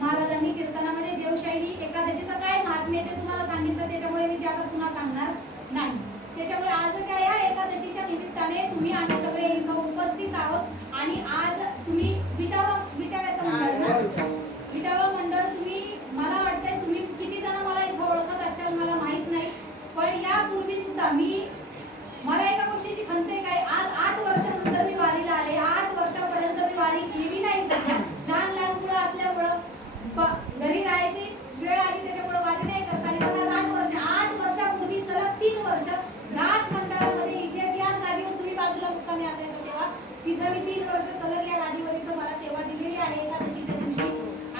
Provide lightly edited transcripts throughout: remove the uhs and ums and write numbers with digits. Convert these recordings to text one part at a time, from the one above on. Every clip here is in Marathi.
महाराजांनी कीर्तनामध्ये देवशैली एकादशीचं काय महात्म्य ते तुम्हाला सांगितलं, त्याच्यामुळे मी ते आता पुन्हा सांगणार नाही. त्याच्यामुळे आजच्या या एकादशीच्या निमित्ताने तुम्ही आम्ही सगळे इथं उपस्थित आहोत आणि आज तुम्ही विटाव्याचं मंडळ तुम्ही मला वाटतंय तुम्ही किती जण मला इथं ओळखत असाल मला माहित नाही, पण यापूर्वी सुद्धा मला एका गोष्टीची खंत आहे काय, आज 8 वर्षानंतर मी वारीला आले. 8 वर्षापर्यंत मी वारी केली नाही. सध्या लहान मुलं असल्यामुळं घरी राहायची वेळ आली, त्याच्यामुळे वारी नाही करता आली. पण 8 वर्षापूर्वी सलग 3 वर्ष ह्याच मंडळामध्ये इथेच याच गादीवर तुम्ही बाजूला मुक्कामी असायचं तेव्हा तिथं मी 3 वर्ष सलग या गादीवर इथं मला सेवा दिलेली आहे. एकादशीच्या दिवशी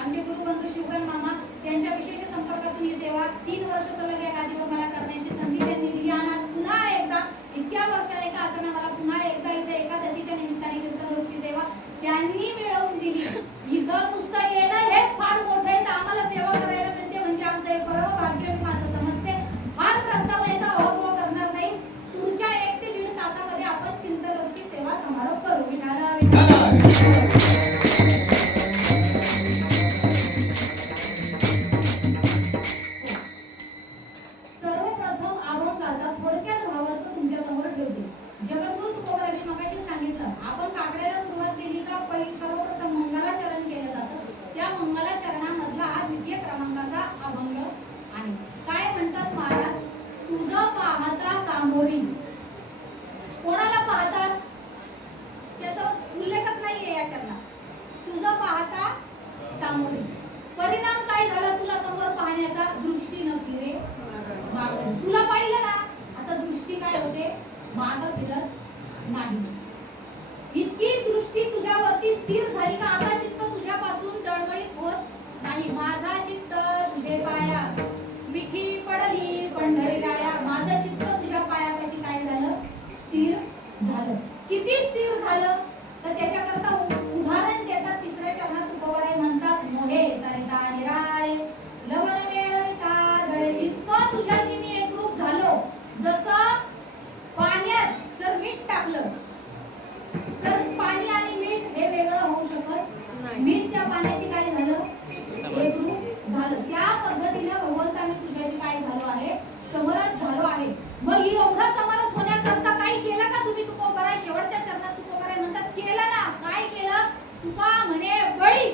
आमचे गुरुबंधू शिवगण मामा यांच्या विशेष संपर्कातून ही सेवा 3 वर्ष सलग या गादीवर मला करण्याची संधी त्यांनी दिली आणि आज पुन्हा एकदा इतक्या वर्षाने का असताना मला पुन्हा एकदा इथे एकादशीच्या निमित्ताने कीर्तनरूपी सेवा त्यांनी मिळवून दिली. इथं नुसतं येणं हेच फार मोठं आहे, तर आम्हाला सेवा करायला मिळते म्हणजे आमचं एक परम भाग्य मी माझं समजते. फार प्रस्तावनेचा अभाव करणार नाही. पुढच्या 1 ते 1.5 तासामध्ये आपण चिंतनरूपी सेवा समारोप करू. सर्वप्रथम अभंगाचा थोडक्यात भावार्थ तुमच्या समोर ठेवते. जगद्गुरु तुकोबारायांनी मगाशी सांगितलं आपण काकड्याला सुरुवात केली का सर्वप्रथम मंगलाचरण केलं जातं. त्या मंगलाचरणामधला हा 2य क्रमांकाचा अभंग आहे. काय म्हणतात महाराज, तुझं पाहता सामोरी. कोणाला पाहतात त्याचा उल्लेखच नाहीये या चरणात. तुझं पाहता सामोरी परिणाम काय झाला तुला समोर पाहण्याचा, दृष्टी न फिरे मागे. तुला पाहिलं ना आता दृष्टी काय होते, मागे फिरत नाही. इतकी दृष्टी तुझ्यावरती स्थिर झाली का आता चित्त तुझ्यापासून डळमळीत होत नाही. माझा चित्त तुझे पाया विठी पडली पंढरी राया. माझं चित्त तुझ्या पायापाशी काय झालं, स्थिर झालं. किती स्थिर झालं तर त्याच्याकरता उदाहरण देतात. 3ऱ्या चरणात तुकोबाराय म्हणतात, मोहे सरिता निराळे लवन मेळविता गळे. इतकं तुझ्याशी मी एकरूप झालो जसं पाण्यात जर मीठ टाकलं तर पाणी आणि मीठ हे वेगळं होऊ शकत नाही. मीठ त्या पाण्याशी काय झालं, एकरूप झालं. त्या पद्धतीने भगवंता मी तुझ्याशी काय झालो आहे, समरस झालो आहे. मग एवढा समरस होण्याकरता काही केलं का तुम्ही तुकोबाराय? शेवटच्या चरणात तुकोबाराय म्हणतात केलं ना. काय केलं, तुका म्हणे बळी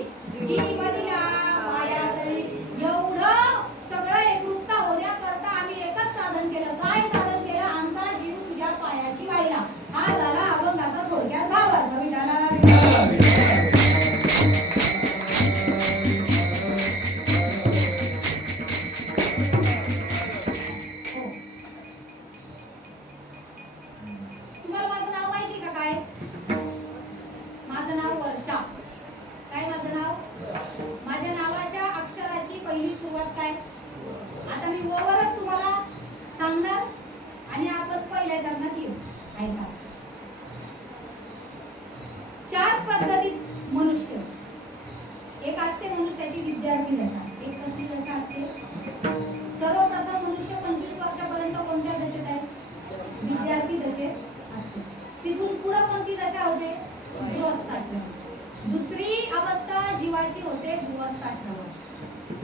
जीव दिला पाया तळी. एवढं सगळं एकरूपता होण्याकरता आम्ही एकच साधन केलं. काय साधन केलं, आमचा जीव तुझ्या पायाशी वाहिला. हा झाला अभंगाचा थोडक्यात भावार्थ. विठाला तुम्हाला माझं नाव माहिती का काय? माझं नाव वर्षा. काय माझं नाव? माझ्या नावाच्या अक्षराची पहिली सुरुवात काय? आता मी वरच तुम्हाला सांगणार आणि आपण पहिल्या चरणात येऊ. ऐका. 4 पद्धतीत मनुष्य. एक असते मनुष्याची विद्यार्थी दशा. एक कसली दशा असते? सर्वप्रथम मनुष्य 25 वर्षापर्यंत कोणत्या दशेत आहे? विद्यार्थी दशेत असते. तिथून पुढे कोणती दशा होते? गृहस्थाश्रम. दुसरी अवस्था जीवाची होते गृहस्थाश्रम.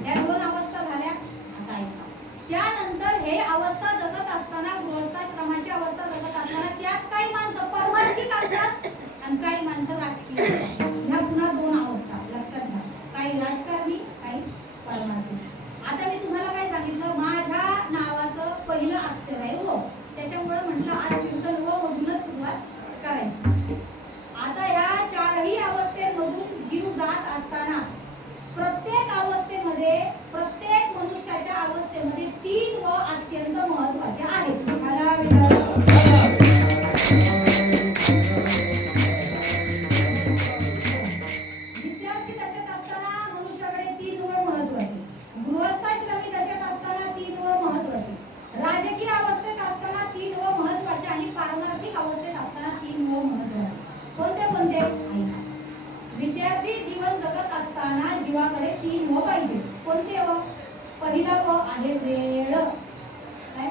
या 2 अवस्था झाल्या. आता ऐका. त्यानंतर हे अवस्था जगत असताना गृहस्थाश्रमाची अवस्था जगत असताना त्यात काही माणसं परमार्थिक असतात आणि काही माणसं राजकीय. ह्या पुन्हा 2 अवस्था लक्षात घ्या. काही राजकारणी, काही परमार्थिक. आता मी तुम्हाला काय सांगितलं, माझ्या नावाचं पहिलं अक्षर आहे व. त्याच्यामुळे म्हटलं आज कीर्तन व मधूनच सुरुवात करायची. आता ह्या 4ही अवस्थेमधून जीव जात असताना प्रत्येक अवस्थेमध्ये, प्रत्येक मनुष्याच्या अवस्थेमध्ये 3 व अत्यंत महत्त्वाचे आहेत. विद्यार्थी दशेत असताना मनुष्याकडे 3 व महत्त्वाचे, गृहस्थाश्रमी दशेत असताना 3 व महत्त्वाचे, राजकीय अवस्थेत असताना 3 व महत्त्वाचे आणि पारमार्थिक अवस्थेत असताना 3 व महत्त्वाचे. कोणते कोणते? विद्यार्थी जीवन जगत असताना जीवाकडे 3 व पाहिजे. कोणते व? पहिला व आहे वेळ. काय?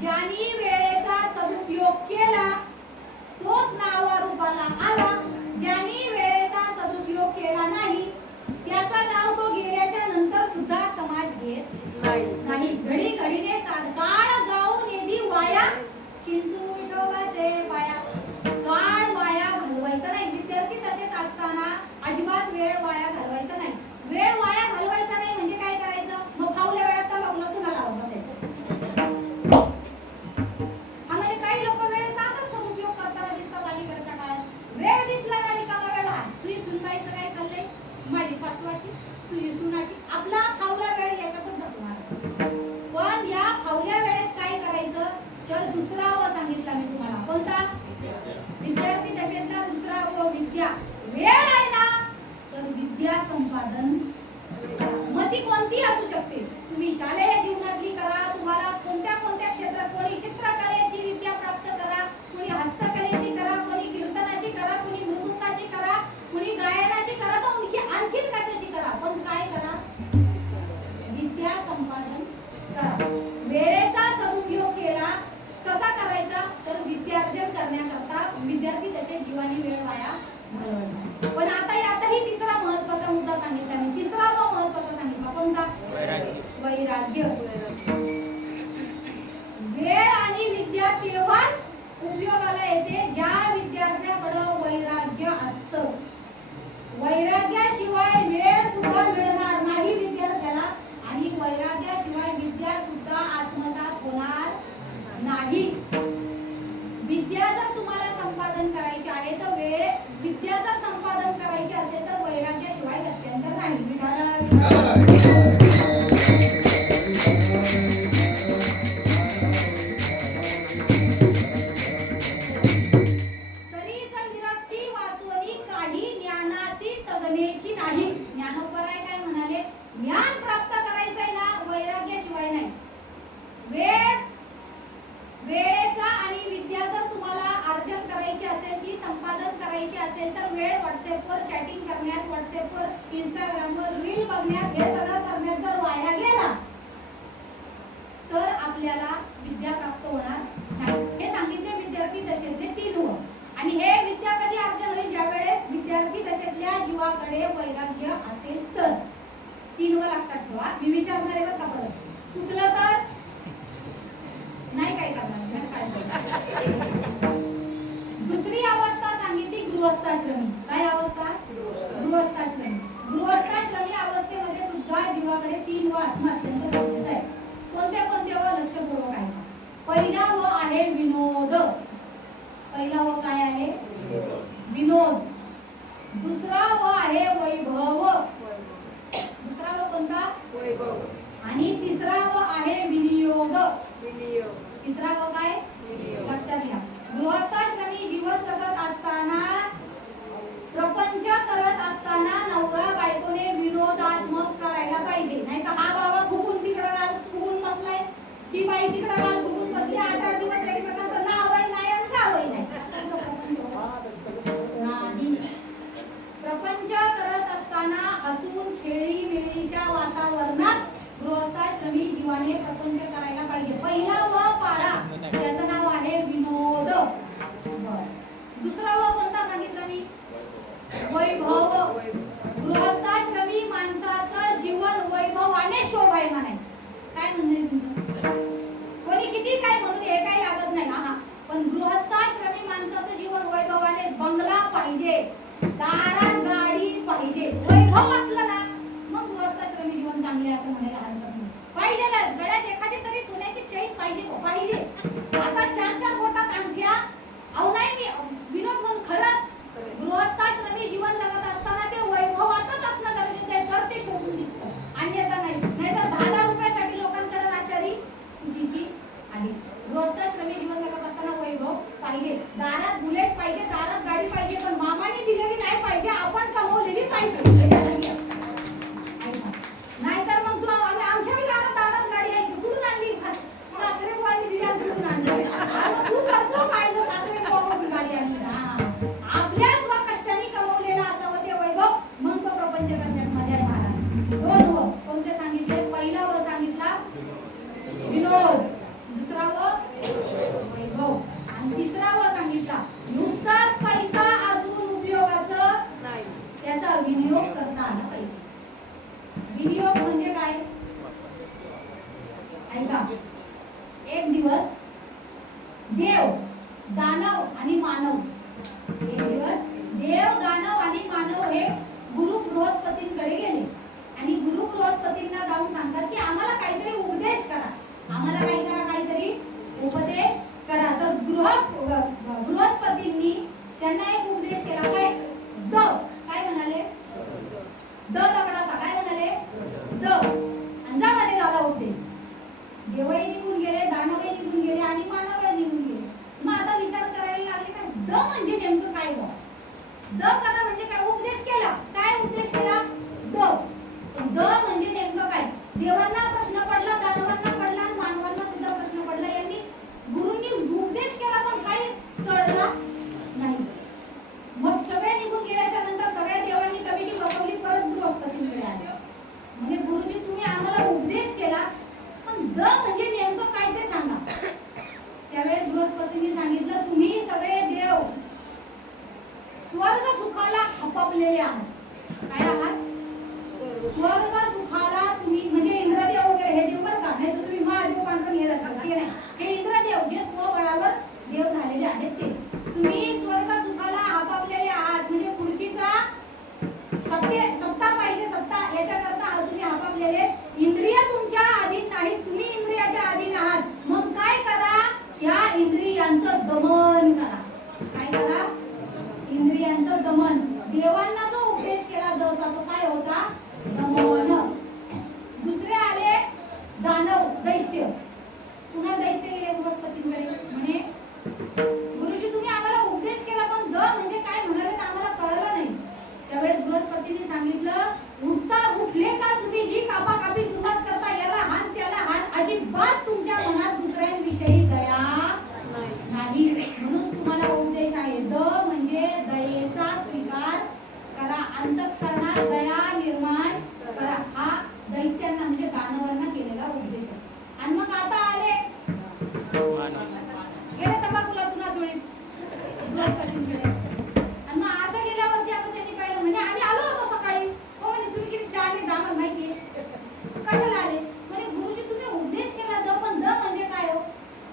ज्यांनी वेळेचा सदुपयोग केला तोच नावारूपाला आला. ज्यांनी वेळेचा सदुपयोग केला नाही त्याचा नाव तो गेल्याच्या नंतर सुद्धा समाज घेत नाही. घडी घडीने काळ जाऊन येदी वाया चिंतू विठोबाचे पाया. काळ वाया घालवायचा नाही. विद्यार्थी तसेच असताना अजिबात वेळ वाया घालवायचा नाही. वेळ वाया घालवायचा नाही म्हणजे काय करायचं? मग फावल्या वेळात तंबाखूला चुना लावून बसायचं. आम्हाला काही लोक वेळेचा असाच सदुपयोग करताना दिसतात अलीकडच्या काळात. वेळ दिसला का रिकामा वेळ हा तुझी सुनबाईचं काय चाललंय, माझी सासू अशी, तुझी सून अशी, आपला फावला वेळ याच्यातच जातो. पण या फावल्या वेळेत काय करायचं तर दुसरा व सांगितला मी तुम्हाला. कोणता? विद्यार्थी दशेतला दुसरा व विद्या. वेळ आहे ना तर विद्या संपादन. मग ती कोणती असू शकते. तुम्ही शालेय जीवनातली करा, तुम्हाला कोणत्या कोणत्या क्षेत्रात, कोणी चित्रकलेची विद्या प्राप्त करा, कोणी हस्तकलेची करा, कोणी कीर्तनाची करा, कोणी मृदुंगाची करा, कोणी गायनाची करा, तर आणखीन कशाची करा, पण काय करा? विद्या संपादन करा. वेळेचा सदुपयोग केला कसा करायचा तर विद्यार्जन करण्याकरता. विद्यार्थी तसे जीवानी वेळ वाया घालवायचा. पण आताही तिसरा महत्त्वाचा मुद्दा सांगितला मी. तिसरा व महत्त्वाचा सांगितला कोणता? वैराग्य. वेळ आणि विद्या तेव्हाच उपयोगाला येते ज्या विद्यार्थ्याकडे वैराग्य असतं. वैराग्याशिवाय वेळ सुद्धा मिळणार नाही विद्यार्थ्याला आणि वैराग्याशिवाय विद्या सुद्धा आत्मसात होणार नाही. विद्या जर तुम्हाला संपादन करायची आहे तर विद्या जर संपादन करायची असेल तर वैराग्याशिवाय गत्यंतर नाही. तरीच विरक्ती वाचवणी काही ज्ञानाची तगण्याची नाही. ज्ञानोपराय काय म्हणाले? ज्ञान प्राप्त करायचंय ना वैराग्याशिवाय नाही. वेळेचा आणि विद्या जर तुम्हाला अर्जन करायची असेल, ती संपादन करायची असेल तर वेळ व्हॉट्सअपवर चॅटिंग करण्यात, व्हॉट्सअपवर इंस्टाग्रामवर रील बघण्यात, हे सगळं करण्यात जर वाया गेला तर आपल्याला विद्या प्राप्त होणार नाही. हे सांगितले विद्यार्थी दशेतले 3 व. आणि हे विद्या कधी अर्जन होईल? ज्या वेळेस विद्यार्थी दशेतल्या जीवाकडे वैराग्य असेल तर. 3 व लक्षात ठेवा. मी विचारणार आहे बरं का परत. चुकलं तर नाही काय करणार. दुसरी अवस्था सांगितली गृहस्थाश्रमी. काय अवस्था? गृहस्थाश्रमी. गृहस्थाश्रमी अवस्थेमध्ये सुद्धा जीवाकडे 3 व असणं अत्यंत गरजेचं आहे. कोणत्या कोणत्या व लक्षपूर्वक आहे? पहिला व आहे विनोद. पहिला व काय आहे? विनोद. दुसरा व आहे वैभव. दुसरा व कोणता? वैभव. आणि तिसरा व आहे विनियोग. तिसरा व काय? लक्षात घ्या. गृहस्थाश्रमी जीवन जगत असताना, प्रपंच करत असताना नवरा बायकोने विनोदात्मक करायला पाहिजे. नाही तर हा बाबा फुगून तिकडं फुगून बसलाय, ती बाई तिकडं गाल फुगून बसली, 8-8 दिवस एकमेकांचं नावही नाही आणि गावही नाही. प्रपंच करत असताना हसून खेळी वेळीच्या वातावरणात गृहस्थाश्रमी जीवाने प्रपंच करायला पाहिजे. पहिला व पाडा त्याचं नाव आहे विनोद. दुसरा व कोणता सांगितलं मी? वैभव. गृहस्थाश्रमी माणसाचं जीवन वैभवाने शोभायमान आहे. काय म्हणणं तुमचं? कोणी किती काय म्हणून हे काही लागत नाही. हा पण गृहस्थाश्रमी माणसाचं जीवन वैभवाने. बंगला पाहिजे, दारात गाडी पाहिजे, वैभव असलं ना मग गृहस्थाश्रमी जीवन चांगले असं म्हणायला हरकत नाही. पाहिजेलच. गळ्यात एखादी तरी सोन्याची चैन पाहिजे. आता 4-4 बोटात अंगठ्या. अहो नाही मी विनोद म्हणून खरंच गृहस्थाश्रमी जीवन जगत असताना ते वैभवातच असणं गरजेचं आहे तर ते शोभून दिसतं. अन्यथा नाही. नाहीतर 10,000 रुपयासाठी लोकांकडे राचारी चुकीची आली. गृहस्थाश्रमी जीवन जगत असताना वैभव पाहिजे. दारात बुलेट पाहिजे, दारात गाडी पाहिजे, पण मामाने दिलेली नाही पाहिजे, आपण कमवलेली पाहिजे. नाहीतर मग तू आमच्या बी दारात गाडी आहे, कुठून आणली? सासरे बुवांनी दिली असं कुठून आणली? तू करतो काय जर सासरे बुवाकडून गाडी आणली? आपल्या स्वकष्टाने कमवलेला असावं ते वैभव, मग तो प्रपंच करण्यात मजा आहे महाराज. 2 व कोणते सांगितले? पहिला व सांगितला विनोद. दुसरा व एक दिवस देव, दानव आणि मानव, एक दिवस देव, दानव आणि मानव हे गुरु बृहस्पतींकडे गेले आणि गुरु बृहस्पतींना जाऊन सांगतात की आम्हाला काहीतरी उपदेश करा, आम्हाला काय करा, काहीतरी उपदेश करा. तर बृहस्पतींनी त्यांना एक उपदेश केला. काय? काय म्हणाले? दगडाचा काय म्हणाले? अंजामध्ये झाला उपदेश. देवही निघून गेले, दानवही निघून गेले आणि मानवही निघून गेले. मग आता विचार करायला लागले का म्हणजे नेमकं काय हो? करा म्हणजे काय? उपदेश केला. काय उपदेश केला? म्हणजे नेमकं काय? देवांना प्रश्न पडला, दानवांना पडला आणि मानवांना सुद्धा प्रश्न पडला. यांनी गुरूंनी उपदेश केला पण काही कळला नाही. मग सगळे निघून गेल्याच्या नंतर सगळ्या देवांनी कमिटी बसवली, परत बृहस्पतींकडे आले. म्हणजे गुरुजी तुम्ही आम्हाला उपदेश केला पण म्हणजे नेमकं काय ते सांगा. त्यावेळेस बृहस्पतींनी सांगितलं तुम्ही सगळे देव स्वर्ग सुखाला हपपलेले आहात. काय आहात? स्वर्ग सुखाला तुम्ही, म्हणजे इंद्रदेव वगैरे हे देव बरं का, नाही तर तुम्ही महादेव पांढरं हे रखा की नाही. हे इंद्रदेव जे स्वबळावर देव झालेले आहेत ते. तुम्ही स्वर्ग सुखाला हपपलेले आहात म्हणजे पुढचीचा सत्ता पाहिजे, सत्ता याच्याकरता तुम्ही हपपलेले. इंद्रिय तुमच्या अधीन नाहीत, तुम्ही इंद्रियाच्या अधीन आहात. मग काय करा? त्या इंद्रियांचं दमन करा. काय करा? इंद्रियांचं दमन. देवांना जो उपदेश केला दचा तो काय होता? दमन. दुसरे आले दानव, दैत्य. पुन्हा दैत्य गेले बृहस्पतींकडे म्हणे गुरुजी तुम्ही आम्हाला उपदेश केला पण म्हणजे काय म्हणाले आम्हाला कळलं नाही. त्यावेळेस बृहस्पतींनी सांगितलं उठले का तुम्ही जी कापाकापी सुरुवात करता, याला हान त्याला हान, अजिबात तुमच्या मनात दुसऱ्यांविषयी दया नाही. म्हणून तुम्हाला उपदेश आहे. म्हणजे दयेचा स्वीकार करा, अंतःकरणात दया निर्माण करा. हा दैत्यांना म्हणजे दानवांना केलेला उपदेश आहे. आणि मग आता आले गेले तंबाखूला चुना चुळीत बृहस्पतींकडे. आणि मग असं गेल्यावरती आता त्यांनी पाहिलं म्हणजे आम्ही आलो होतो सकाळी. हो म्हणे तुम्ही किती शहाणे दामन माहितीये, कशाला आले? म्हणे गुरुजी तुम्ही उपदेश केला पण म्हणजे काय हो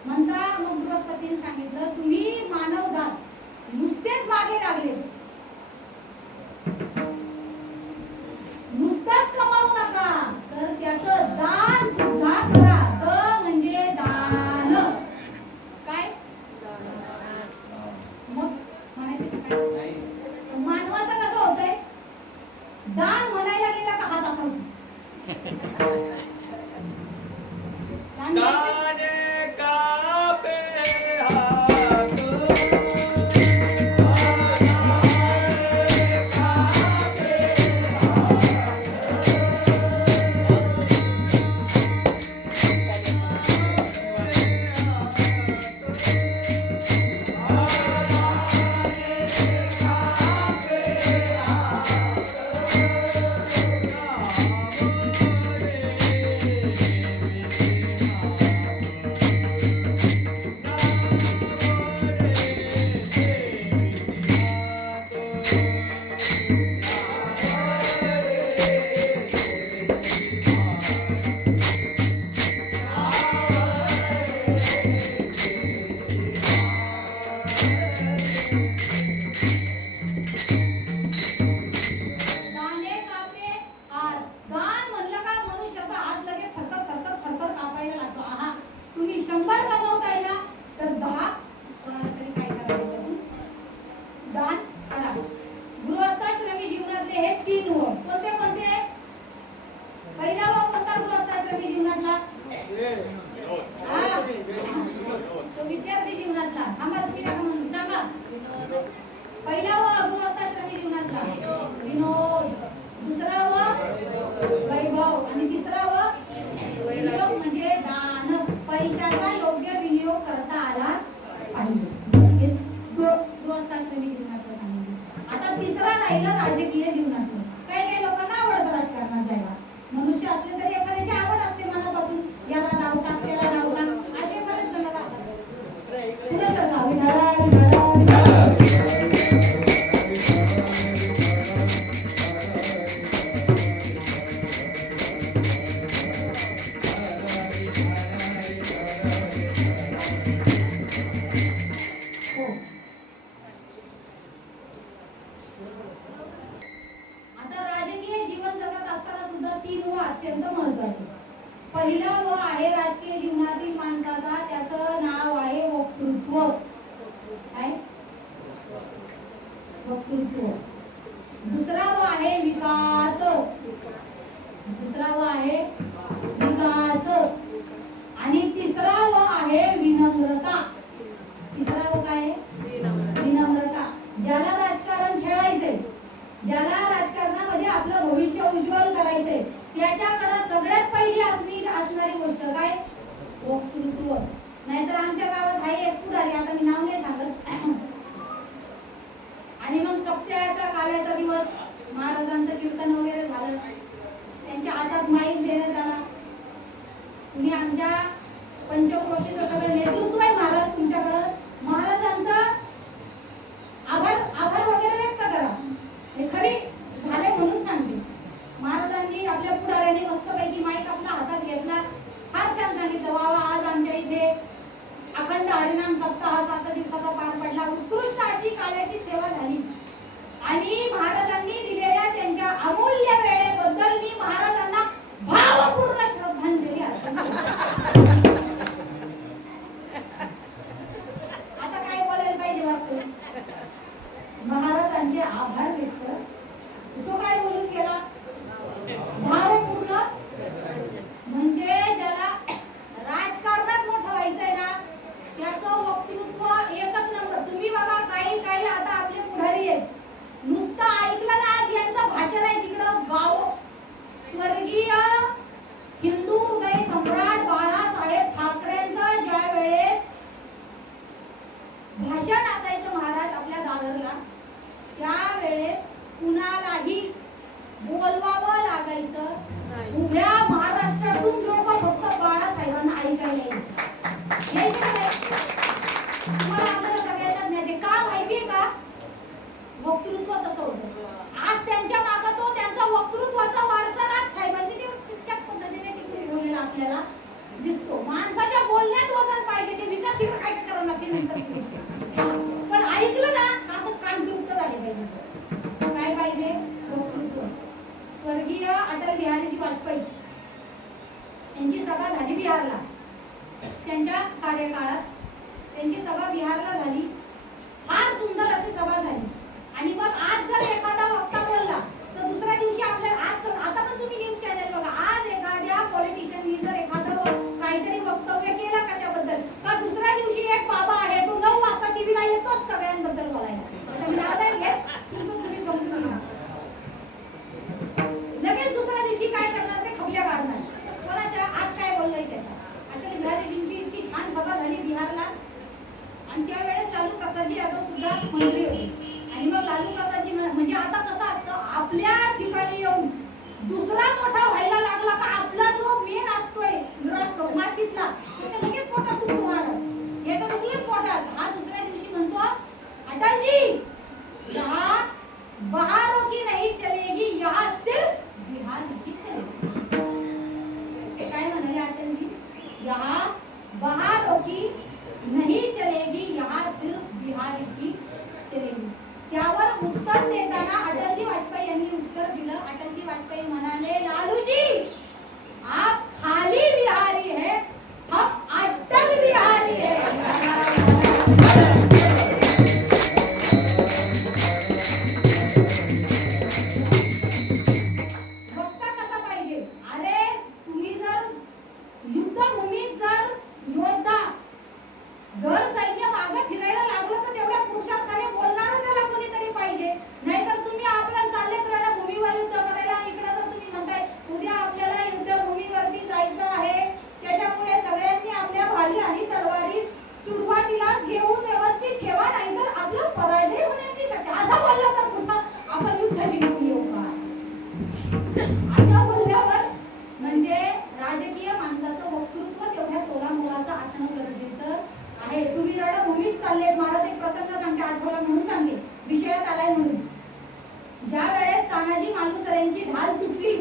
म्हणता. मग बृहस्पतीने सांगितलं तुम्ही मानव जात नुसतेच मागे लागले, नुसताच कमावू नका तर त्याचं दान सुद्धा करा. म्हणजे दान. काय? मग म्हणायचं काय? मानवाचं कसं होतंय? दान म्हणायला गेला का हात असा होतो. नाहीतर आमच्या गावात आहे एक पुढारी, आता मी नाव नाही सांगत. आणि मग सप्त्याचा काल्याचा दिवस महाराजांचं कीर्तन वगैरे झालं, त्यांच्या हातात माईक देण्यात आला. तुम्ही आमच्या पंचक्रोशीचं सगळं नेतृत्व आहे महाराज तुमच्याकडं. महाराजांचा आभार वगैरे व्यक्त करा. हे खरी झाले म्हणून सांगते. महाराजांनी आपल्या पुढाऱ्याने मस्तपैकी माईक आपल्या हातात घेतला, फार छान सांगितलं, वा आज आमच्या इथे अखंड हरिनाम सप्ताह 7 दिवसाचा पार पडला. उत्कृष्ट अशी काल्याची सेवा झाली. आणि महाराजांनी दिलेल्या त्यांच्या अमूल्य वेळेबद्दल मी महाराजांना भावपूर्ण श्रद्धांजली अर्पण करते. आता काय बोलायला पाहिजे वास्तव? महाराजांचे आभार व्यक्त. तो काय बोलून केला? भावपूर्ण. म्हणजे ज्याला राजकारणात मोठं व्हायचंय ना, त्याचं वक्तृत्व एकच नंबर. तुम्ही बघा, काही आता आपले पुढारी आहेत, नुसतं ऐकलं ना, आज यांचं भाषण आहे तिकडं गाव, स्वर्गीय हिंदू हृदय सम्राट बाळासाहेब ठाकरेंचं ज्या वेळेस भाषण असायचं महाराज आपल्या दादरला, त्यावेळेस कुणालाही बोलवावं लागायचं. उभ्या महाराष्ट्रातून लोक फक्त बाळासाहेबांना ऐकायला यायचे. तुम्हाला आपल्याला सगळ्यांनाच माहिती का? माहितीये का? वक्तृत्व तसं होतं. आज त्यांच्या मागं तो त्यांचा वक्तृत्वाचा वारसा राज साहेबांनी तितक्याच पद्धतीने टिकून ठेवलेला आपल्याला दिसतो. माणसाच्या बोलण्यात वजन पाहिजे, ते विकास काय करावं लागते नंतर. पण ऐकलं ना, असं कान तृप्त झाले पाहिजे. काय पाहिजे? वक्तृत्व. स्वर्गीय अटल बिहारीजी वाजपेयी यांची सभा झाली बिहारला. त्यांच्या कार्यकाळात त्यांची सभा बिहारला झाली. फार सुंदर अशी सभा झाली. आणि मग आज जर एखादा वक्ता बोलला तर दुसऱ्या दिवशी आपल्याला आता पण तुम्ही न्यूज चॅनल बघा, आज एखाद्या पॉलिटिशियननी जर एखादं काहीतरी वक्तव्य केलं कशाबद्दल, का दुसऱ्या दिवशी एक बाबा आहे तो 9 वाजता टीव्हीला येतोच सगळ्यांबद्दल बोलायला. तुम्ही समजून घ्या. लगेच दुसऱ्या दिवशी काय करणार? ते खबल्या काढणार. कोणाच्या आज काय बोललंय त्याचा. अटल बिहारीजींची इतकी छान सभा झाली बिहारला. आणि त्यावेळेस लालू प्रसादजी यादव सुद्धा मंत्री होते. आणि मग लालू प्रसादजी म्हणजे आता कसं असतं, आपल्या ठिकाणी येऊन दुसरा मोठा व्हायला लागला का आपला जो मेन असतोय मातीतला, त्याच्या लगेच पोटात दुखतो महाराज. याच्या दुखलेच पोटात. हा दुसऱ्या दिवशी म्हणतो, अटलजी यहाँ बहारों की नहीं चलेगी, यहाँ सिर्फ बिहार की चलेगी. काय म्हणाले अटलजी? यहाँ बहारों की नहीं चलेगी, यहाँ सिर्फ बिहार की चलेगी. त्यावर उत्तर देताना अटलजी वाजपेयी यांनी उत्तर दिलं. अटलजी वाजपेयी म्हणाले, लालूजी आप खाली बिहारी है, हम अटल बिहारी है. वक्ता कसा पाहिजे? अरे तुम्ही जर युद्धभूमीत जर योद्धा जर सैन्य मागे फिरायला लागलं तर तेवढ्या पुरुषार्थाने बोलणार त्याला कोणीतरी पाहिजे. नाहीतर तुम्ही आपल्या चाललेत रणभूमीवर युद्ध करायला, आणि इकडे जर तुम्ही म्हणताय उद्या आपल्याला युद्धभूमीवरती जायचं आहे, त्याच्यामुळे सगळ्यांनी आपल्या भाली आणि तलवारी सुरुवातीलाच घेऊन व्यवस्थित ठेवा, नाहीतर आपलं पराजय होण्याची शक्यता. असं बोललं तर कुठं आपण युद्ध जिंकून येऊ का? असं बोलल्यावर म्हणजे राजकीय माणसाचं वक्तृत्व तेवढ्या तोलामोलाचं असणं गरजेचं आहे. तुम्ही रणभूमीत चालले. महाराज एक प्रसंग सांगते, आठवला म्हणून सांगते, विषयात आलाय म्हणून. ज्या वेळेस तानाजी मालुसरेंची ढाल तुटली,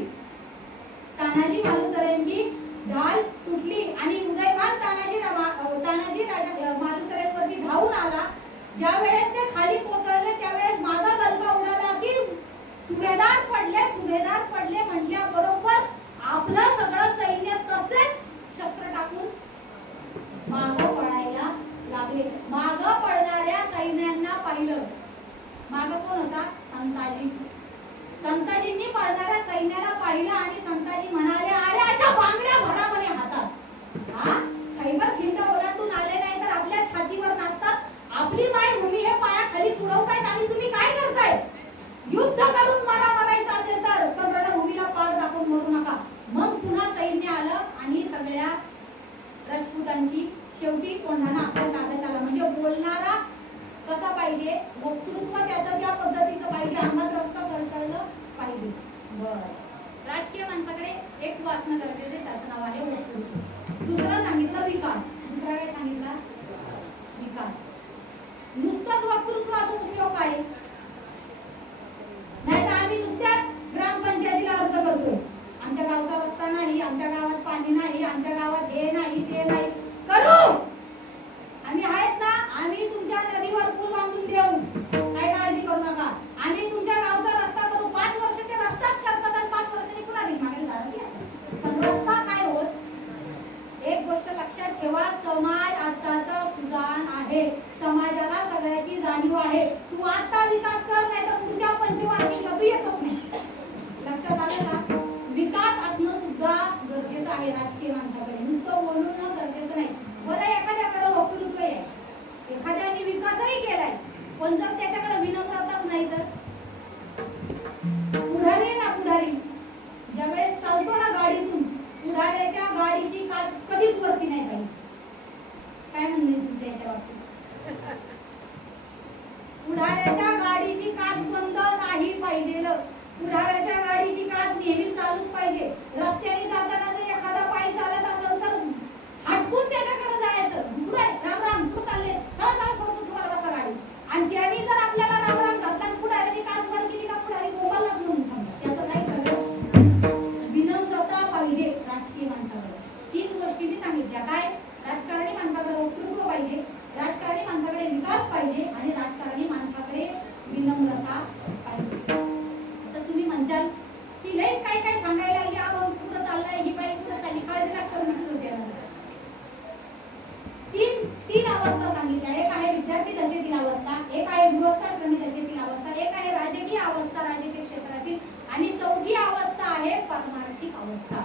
तानाजी मालुसरेंची ढाल तुटली आणि उदयमान तानाजी राजा मालुसरेंवरती धावून आला. ज्या वेळेस ते खाली कोसळले त्यावेळेस मागा गलका उडाला की सुभेदार पडले म्हटल्याबरोबर आपलं सगळं सैन्य तसेच शस्त्र टाकून मागं पळायला लागले. मागं पळणाऱ्या सैन्यांना पाहिलं. मागं कोण होता? संताजी. संताजींनी पळणाऱ्या सैन्याला पाहिलं आणि संताजी म्हणाले, अरे अशा बांगड्या भरा म्हणे हातात. हा खैबर खिंड ओलांडून आले नाही तर आपल्या छातीवर नाचतात, आपली मायभूमी हे पायाखाली तुडवतायत आणि तुम्ही काय करताय? युद्ध करून मारायचं असेल तर रणभूमीला पाड दाखवून मरू नका. मग पुन्हा सैन्य आलं आणि सगळ्या राजपुतांची शेवटी कोंढाणा आपल्या ताब्यात आला. म्हणजे बोलणारा कसा पाहिजे, वक्तृत्व त्याचं त्या पद्धतीचं पाहिजे, अंगात रक्त सळसळलं पाहिजे. बरं, राजकीय माणसाकडे एक वाचणं गरजेचं आहे, त्याचं नाव आहे वक्तृत्व. दुसरं सांगितलं विकास. दुसरा काय सांगितला? विकास. नुसतंच वक्तृत्व असून उपयोग काय? नाही तर आम्ही नुसत्याच ग्रामपंचायतीला अर्ज करतोय, आमच्या गावचा रस्ता नाही, आमच्या गावात पाणी नाही, आमच्या गावात हे नाही ते नाही. करू, आम्ही आहेत ना, आम्ही तुमच्या नदीवर पूल बांधून देऊ, काही काळजी करू नका. आम्ही तुमच्या गावचा रस्ता करू. 5 वर्ष ते रस्ताच करतात आणि 5 वर्षांनी पुन्हा भीक मागायला जातात. पण रस्ता काय होत? एक गोष्ट लक्षात ठेवा, समाज आताचा सुजाण आहे, समाजाला सगळ्याची जाणीव आहे. तू आता विकास कर, नाही तर पुढच्या पंचवार्षिकला तू येतच नाही. लक्षात आलं का? विकास असणं सुद्धा गरजेचं आहे राजकीय माणसाकडे, नुसतं बोलणं गरजेचं नाही. बरं, एखाद्याकडे वक्तृत्व आहे, एखाद्याने विकासही केलाय, पण जर त्याच्याकडे विनम्रताच नाही तर पुढारी आहे ना, पुढारी ज्यावेळेस चालतो ना गाडीतून, पुढाऱ्याच्या गाडीची काच कधीच वरती नाही पाहिजे. काय म्हणणे तुमचं याच्या बाबतीत? पुढाऱ्याच्या गाडीची काच बंद नाही पाहिजे. पुढाऱ्याच्या गाडीची काच नेहमी चालूच पाहिजे. रस्त्याने जाताना जर एखादा पायी चालत असेल तर हटकून त्याच्याकडे जायचं. पुढे राम राम, कुठं चालले? चला चला, सोडतो तुम्हाला, बसा गाडी. आणि त्यांनी जर आपल्याला राम राम घातला, पुढाऱ्याने काच बंद केली का पुढारी मोबाईलच म्हणून समजा. त्याचं काय कळलं? विनम्रता पाहिजे राजकीय माणसाकडे. 3 गोष्टी मी सांगितल्या. काय? राजकारणी माणसाकडे वक्तृत्व पाहिजे, राजकारणी माणसाकडे विकास पाहिजे आणि राजकारणी माणसाकडे विनम्रता पाहिजे. आता तुम्ही म्हणशाल की लयच काय काय सांगायला लागली, आपण कुठं चाललाय, ही बाई कुठं चालली, काळजी नका करू नका. तीन अवस्था सांगितल्या. एक आहे विद्यार्थी दशेतील अवस्था, एक आहे गृहस्थाश्रमी दशेतील अवस्था, एक आहे राजकीय अवस्था राजकीय क्षेत्रातील, आणि चौथी अवस्था आहे परमार्थिक अवस्था.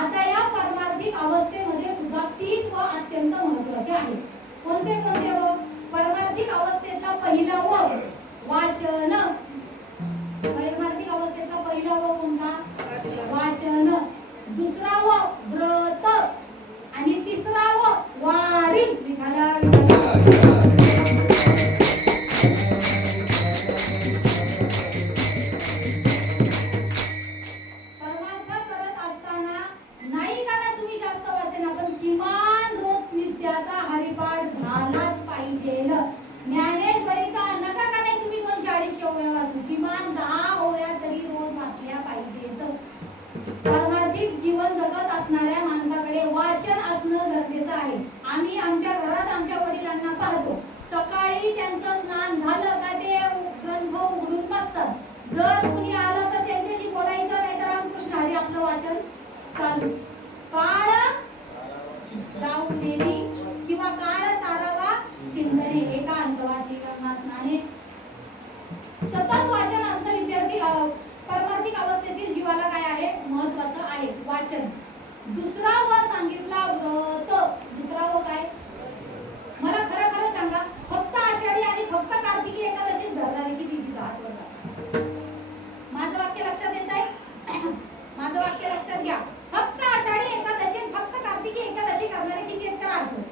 आता या परमार्थिक अवस्थेमध्ये सुद्धा 3 व अत्यंत महत्त्वाचे आहेत. कोणते कोणते? व परमार्थिक अवस्थेतला पहिला व वाचन. परमार्थिक अवस्थेतला पहिला व कोणता? वाचन. दुसरा व व्रत आणि तिसरा व वारी. विठाला परमार्थ करत असताना नाही का ना तुम्ही जास्त वाचन, पण किमान रोज नित्याचा हरिपाठ झालाच पाहिजे. ज्ञानेश्वरीचा नका का नाही तुम्ही 200-250 ओव्या वाचू, किमान 10 ओव्या तरी रोज वाचल्या पाहिजेत. परमार्थिक जीवन जगत असणाऱ्या माणसाकडे वाचन असणं गरजेचं आहे. आम्ही आमच्या घरात आमच्या वडिलांना पाहतो, सकाळी त्यांचं स्नान झालं का ते ग्रंथ उघडून बसतात. जर कुणी आलं तर त्यांच्याशी बोलायचं, नाही तर रामकृष्ण हरी आपलं वाचन चालू. काळ जाऊनेनी किंवा काळ सारावा चिंतने, एका अंतवासी स्नाने. सतत वाचन असणं विद्यार्थी परमार्थिक अवस्थेतील जीवाला काय आहे? महत्वाचं आहे वाचन. दुसरा व सांगितला व्रत. दुसरा व काय? मला खरं खरं सांगा, फक्त आषाढी आणि फक्त कार्तिकी एकादशीच धरणारे किती हात वर? माझं वाक्य लक्षात येत आहे? माझं वाक्य लक्षात घ्या. फक्त आषाढी एकादशी, फक्त कार्तिकी एकादशी करणारे किती आहेत? करा हात वर.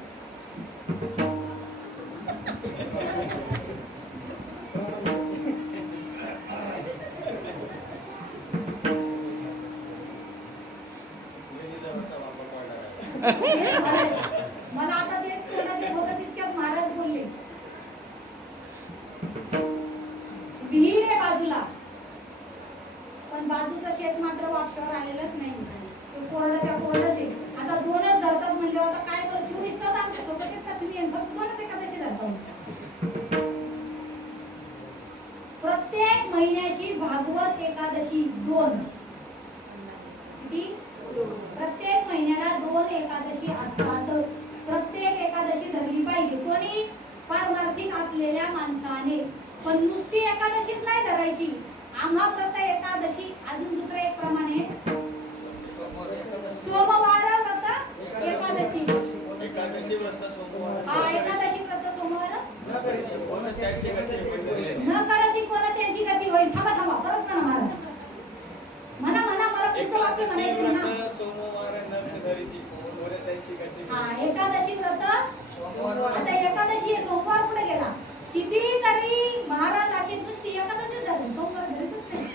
मला आता तेच तोंडात येत होतं, तितक्यात महाराज बोलले, विहीर आहे बाजूला, पण बाजूचं शेत मात्र वापशावर आलेलंच नाही. तो कोरडाच्या कोरडच आहे. आता 2च धरतात म्हणलं, आता काय करू? 24 तास आमच्या सोबत येत का तुम्ही? फक्त 2च एकादशी धरतात. प्रत्येक महिन्याची भागवत एकादशी 2. प्रत्येक महिन्याला 2 एकादशी असतात. प्रत्येक एकादशी धरली पाहिजे. कोणी? पारमार्थिक असलेल्या माणसाने. पण नुसती एकादशीच नाही धरायची. आम्हा व्रत एकादशी, अजून दुसरं एक प्रमाण आहे सोमवार व्रत एकादशी. एकादशी व्रत सोमवार. हा, एकादशी व्रत सोमवार न करशी कोण त्यांची गती होईल. थांबा थांबा, परत म्हणा महाराज. म्हणा म्हणा, मला तुमचं वाक्य म्हणायचं ना. सोमवार न करशी कोण त्याची काहीतरी. हा एकादशी व्रत आता एकादशी आहे, सोमवार पुढे गेला किती तरी महाराज अशी नुसती एकादशी झाली, सोमवार धरतच नाही.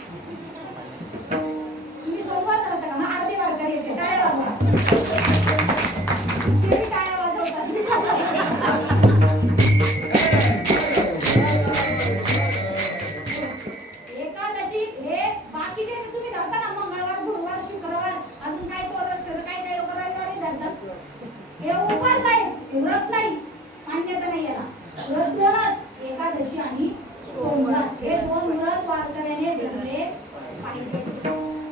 तुम्ही सोमवार धरता का? मग आरती वारकरी येते, टाळ्या वाजवा. ते बी टाळ्या वाजवतात. एकादशी हे बाकीचे जे तुम्ही धरता ना, मंगळवार गुरुवार शुक्रवार अजून काय काय लोक रविवारी धरतात, हे उपवास आहे, हे व्रत नाही, मान्यता नाही याला. व्रत दोनच, एकादशी आणि सोमवार, हे दोन व्रत वारकऱ्याने धरले पाहिजे.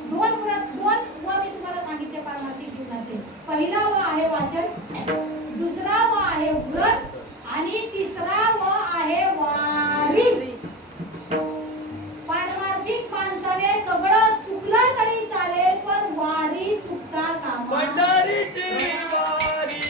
दोन व्रत, दोन व मी तुम्हाला सांगितले पारमार्थिक जीवनाचे. पहिला व आहे वाचन, दुसरा व आहे व्रत आणि तिसरा व आहे वारी. पारमार्थिक माणसाने सगळं चुकलं तरी चालेल, पण वारी चुकता कामा नये. पंढरीची वारी.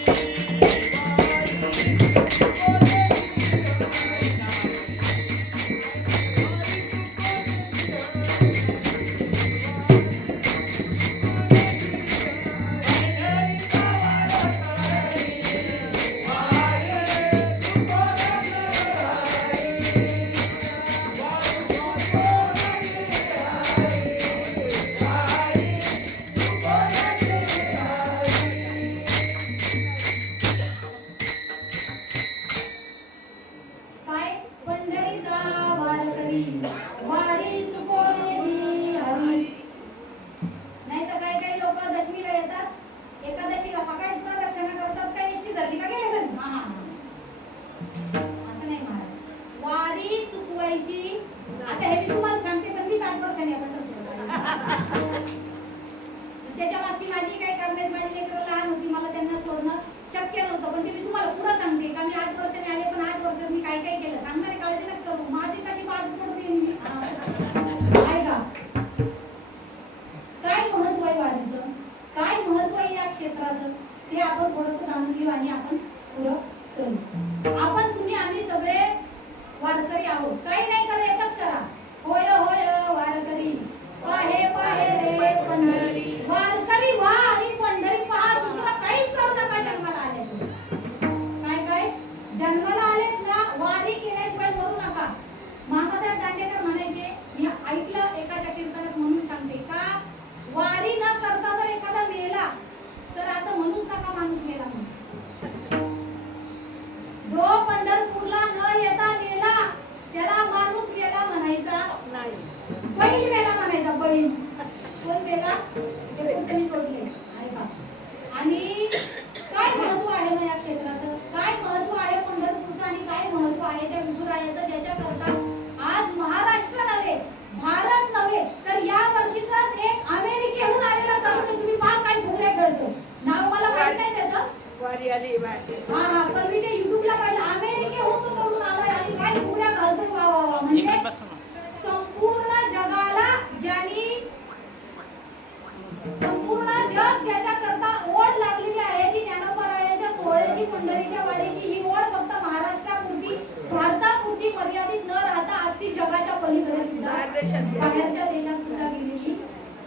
काय पंढरीचा वारकरी वारी चुकवलेली हरी. नाही तर काही लोक दशमीला येतात, एकादशीला सकाळीच प्रदक्षिणा करतात, काय इष्टी धरली का गेले घरी. हा हा असं नाही महाराज, वारी चुकवायची. आता हे मी तुम्हाला सांगते, पण मीच 8 वर्षांनी आपण त्याच्या मागची माझी काय करण्यात, माझी लेकरं लहान होती, मला त्यांना सोडणं शक्य नव्हतं, पण ते मी तुम्हाला पुढे सांगते का मी 8 वर्षांनी आले, पण 8 वर्षात मी काय काय केलं सांगणारे, काळजी नका करू, माझी कशी बाज पडते आहे का. काय महत्व आहे वारीचं, काय महत्व आहे या क्षेत्राचं, ते आपण थोडंसं जाणून घेऊ आणि आपण पुढं चलू. आपण तुम्ही आम्ही सगळे वारकरी आहोत, काही नाही करा, एकच करा, होय होय वारकरी पाहे पाहे रे पंढरी. वारकरी व्हा आणि पंढरी पहा, दुसरं काहीच करू नका जन्माला आल्याशिवाय. काय जन्माला आलेत ना, वारी केल्याशिवाय मरू नका. मामासाहेब दांडेकर म्हणायचे, मी ऐकलं एकाच्या कीर्तनात म्हणून सांगते का, वारी न करता जर एखादा मेला तर असं म्हणूच नका माणूस मेला म्हणून. जो पंढरपूरला न येता मेला त्याला माणूस मेला म्हणायचा नाही, बैल मेला म्हणायचा, बैल. कोण मेला ते पुढच्यानी सोडले ऐका. आणि काय महत्व आहे मग या क्षेत्राचं, काय महत्व आहे पंढरपूरचं आणि काय महत्व आहे त्या विठुरायाचं, ज्याच्या करता आज महाराष्ट्र नव्हे, भारत नव्हे, तर या वर्षीचाच एक अमेरिकेहून आलेला तरुण, तुम्ही पहा काय फुगड्या खेळतो, नाव मला माहित नाही त्याचं, वारी आली. हा हा, पण मी ते युट्यूबला पाहिलं, अमेरिकेहून तो तरुण आलाय आणि काय फुगड्या घालतोय. वा वा वा, म्हणजे संपूर्ण जगाला ज्यांनी, संपूर्ण जग ज्याच्या करता ओढ लागलेली आहे ती ज्ञानोबारायांच्या सोहळ्याची, पंढरीच्या वारीची, ही ओढ फक्त महाराष्ट्रापुरती, भारतापुरती मर्यादित न राहता आज ती जगाच्या पलीकडे सुद्धा, बाहेरच्या देशात सुद्धा गेलेली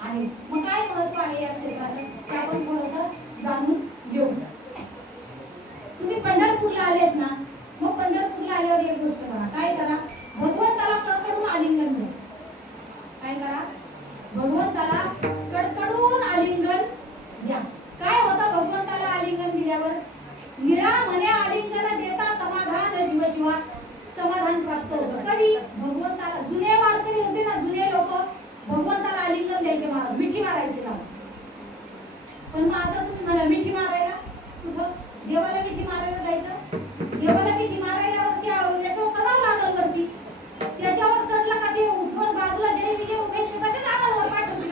आहे. मग काय महत्व आहे या क्षेत्राचं ते आपण थोडंसं जाणून घेऊ. तुम्ही पंढरपूरला आलेत ना, मग पंढरपूरला आल्यावर एक गोष्ट करा, काय करा, भगवंताला कडकडून आलिंगन द्या. काय करा, भगवंताला कडकडून आलिंगन द्या. काय होतं भगवंताला आलिंगन दिल्यावर, निळा म्हणे आलिंगन देता समाधान जीव शिवा, समाधान प्राप्त होतं. कधी भगवंताला, जुने वारकरी होते ना, जुने लोक भगवंताला आलिंगन द्यायचे, महाराज मिठी मारायचे का. पण मग आता तुम्ही मला मिठी मारायला कुठं, देवाला मिठी मारायला जायचं, देवाला मिठी मारायलावरती याच्यावर चढावं लागल वरती, त्याच्यावर चढलं का ते उठवून बाजूला जय विजय उभे तसे जागावर पाठवते.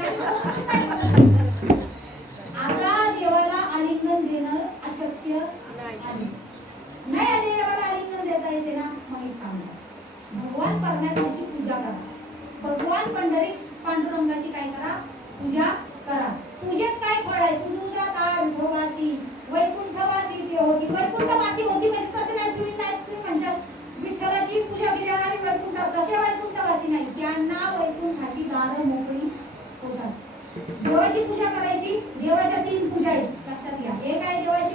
आता देवाला आलिंगन देणं अशक्य आहे. नाही देवाला आलिंगन देता येते ना, मग एक काम करा, भगवान परमात्म्याची पूजा करा. भगवान पंढरीश पांडुरंगाची काय करा, पूजा करा. पूजेत काय फळ आहे, तुझा का विठोबासी वैकुंठवासी ते होती, वैकुंठवासी होती म्हणजे तसे नाही, तुम्ही म्हणशाल विठ्ठलाची पूजा केल्यावर आम्ही वैकुंठ, कसे वैकुंठवासी नाही, त्यांना वैकुंठाची दारं मोकळी होतात. देवाची पूजा करायची, देवाच्या 3 पूजा आहेत लक्षात घ्या. एक आहे देवाची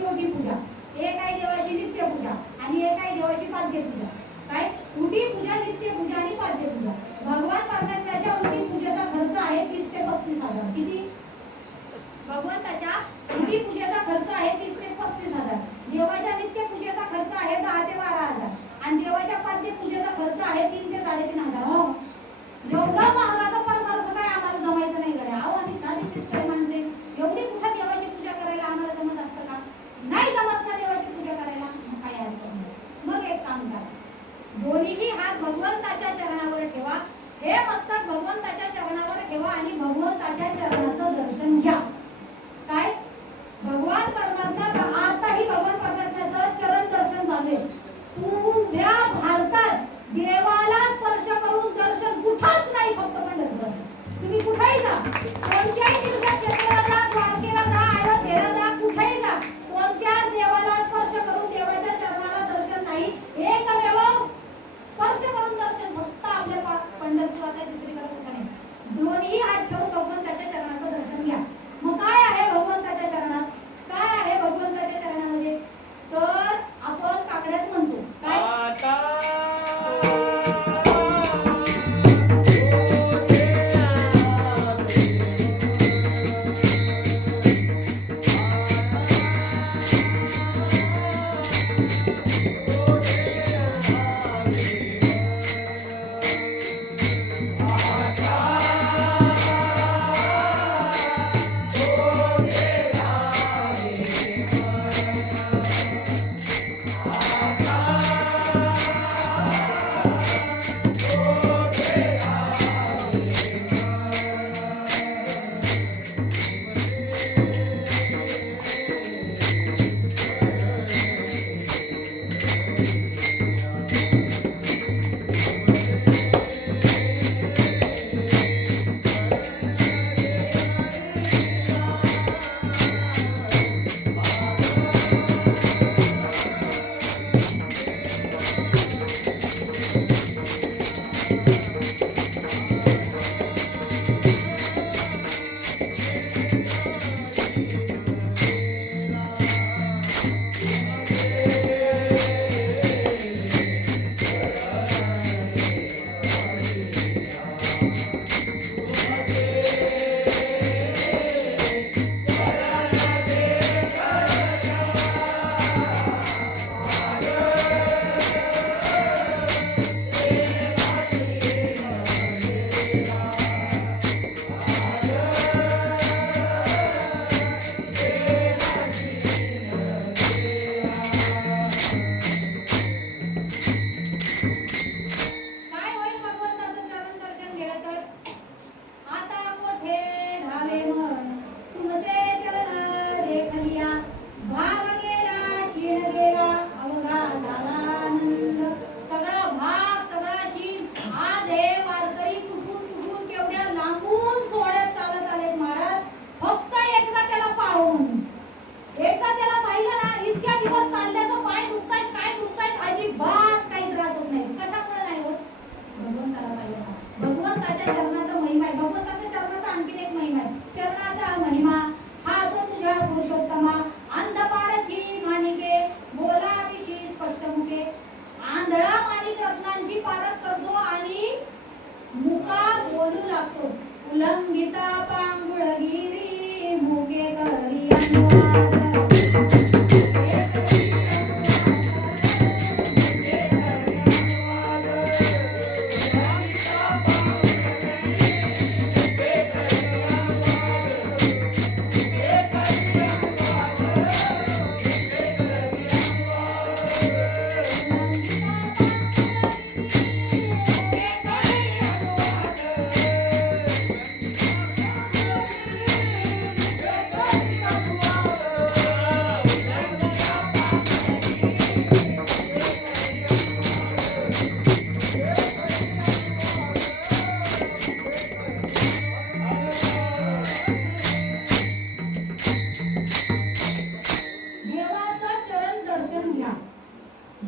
खर्च आहे 3 ते 3,500. हो, एवढा महागाचा परमार्थ काय आम्हाला जमायचं नाही गड्या. अहो आम्ही साधी शेतकरी माणसे, एवढी कुठं देवाची पूजा करायला आम्हाला जमत असतं का? नाही जमत ना देवाची पूजा करायला, मग काय हरकत नाही. मग एक काम करा, दोन्हीही हात भगवंताच्या चरणावर ठेवा, हे मस्तक भगवंताच्या चरणावर ठेवा आणि भगवंताच्या चरणाचं दर्शन घ्या. काय भगवान परमात्मा, आताही भगवान परमात्म्याचं चरण दर्शन झाले. उभ्या भारतात देवाला स्पर्श करून दर्शन कुठंच नाही, फक्त पंढरपूर. तुम्ही कुठेही जा, कोणत्याही तीर्थक्षेत्राला जा, द्वारकेला जा, अयोध्येला जा, कुठेही जा, कोणत्याच देवाला स्पर्श करून देवाच्या चरणाला दर्शन नाही. एकमेव स्पर्श करून दर्शन फक्त आपल्या पंढरपुरात आहे, दुसरीकडे कुठे नाही. दोन्ही हात ठेवून भगवंताच्या चरणाचं दर्शन घ्या. मग काय आहे भगवंताच्या चरणात, काय आहे भगवंताच्या चरणामध्ये? तर आपण काकड्यात म्हणतो काय, आता काय होईल भगवंताचं चरण दर्शन केलं तर? आता मोठे झाले मन तुमचे चरण देखलिया, भाग गेला क्षीण गेला अवघा झाला आनंद. सगळा भाग सगळा शीण, आज हे वारकरी कुठून कुठून केवढ्या लांबून सोहळ्यात चालत आलेत महाराज. फक्त एकदा त्याला पाहून, एकदा त्याला पाहिलं ना, इतक्या दिवस चालल्याचं पाय दुखतायत, काय दुखतायत, अजिबात काही त्रास होत नाही. कशामुळे नाही होत? भगवंताला पाहिलं ना. भगवंताच्या चरणाचा महिमा आहे. भगवंताच्या चरणाचा आणखीन एक महिमा आहे. चरणाचा महिमा हा तो तुझ्या पुरुषोत्तमा, अंधपारखी माणिके बोला विशी स्पष्ट मुखे. आंधळा माणिक रत्नांची पारख करतो आणि मुका बोलू लागतो. उलंघिता पांगुळगिरी मुके करी अनुवाद.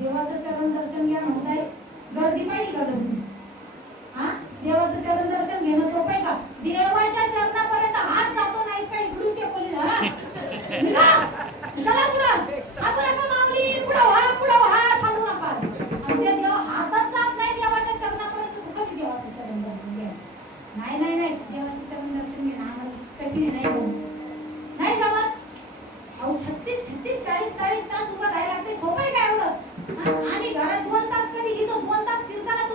देवाचं चरण दर्शन घ्या म्हणताय, गर्दी पाहिजे का गर्दी? हा, देवाचं चरण दर्शन घेणं सोपं आहे का? देवाच्या चरणापर्यंत हात जातो नाही का? इकडून ते बोलले हा निघा, चला पुढं, थांबू नका माऊली, पुढं व्हा, थांबू नका. आणि ते देव हातात जात नाही देवाच्या चरणापर्यंत, कुठं देवाचं चरण दर्शन घ्यायचं? नाही देवाचं चरण दर्शन घेणं आम्हाला कठीण नाही हो, नाही जमत. अहो 36 40 तास उभं राहायला लागते, सोपं आहे का एवढं? आम्ही घरात 2 तास कधी घेतो, 2 तास फिरताना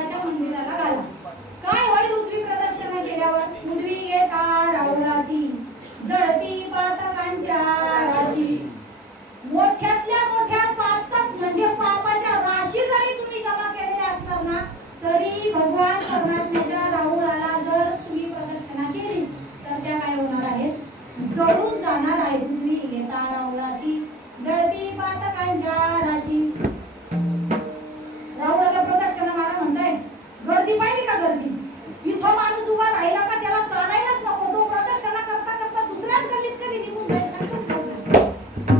रावळाच्या मंदिराला घाला. काय होईल उजवी प्रदक्षिणा केल्यावर? उजवी येता रावळासी जळती पातकांच्या राशी. मोठ्यातल्या मोठ्या पातक म्हणजे पापाच्या राशी जरी तुम्ही जमा केलेल्या असणार ना, तरी भगवान परमात्म्याच्या रावळाला जर तुम्ही प्रदक्षिणा केली तर त्या काय होणार आहेत? जळून जाणार आहेत. उजवी येता रावळासी जळती पातकांच्या राशी. रावळाला प्रदक्षिणा मारा म्हणताय. गर्दी पाहिली का? गर्दी इथं माणूस उभा राहिला का त्याला चालायलाच नको. तो प्रदक्षिणा करता करता दुसऱ्याच गल्लीत कधी निघून जाईल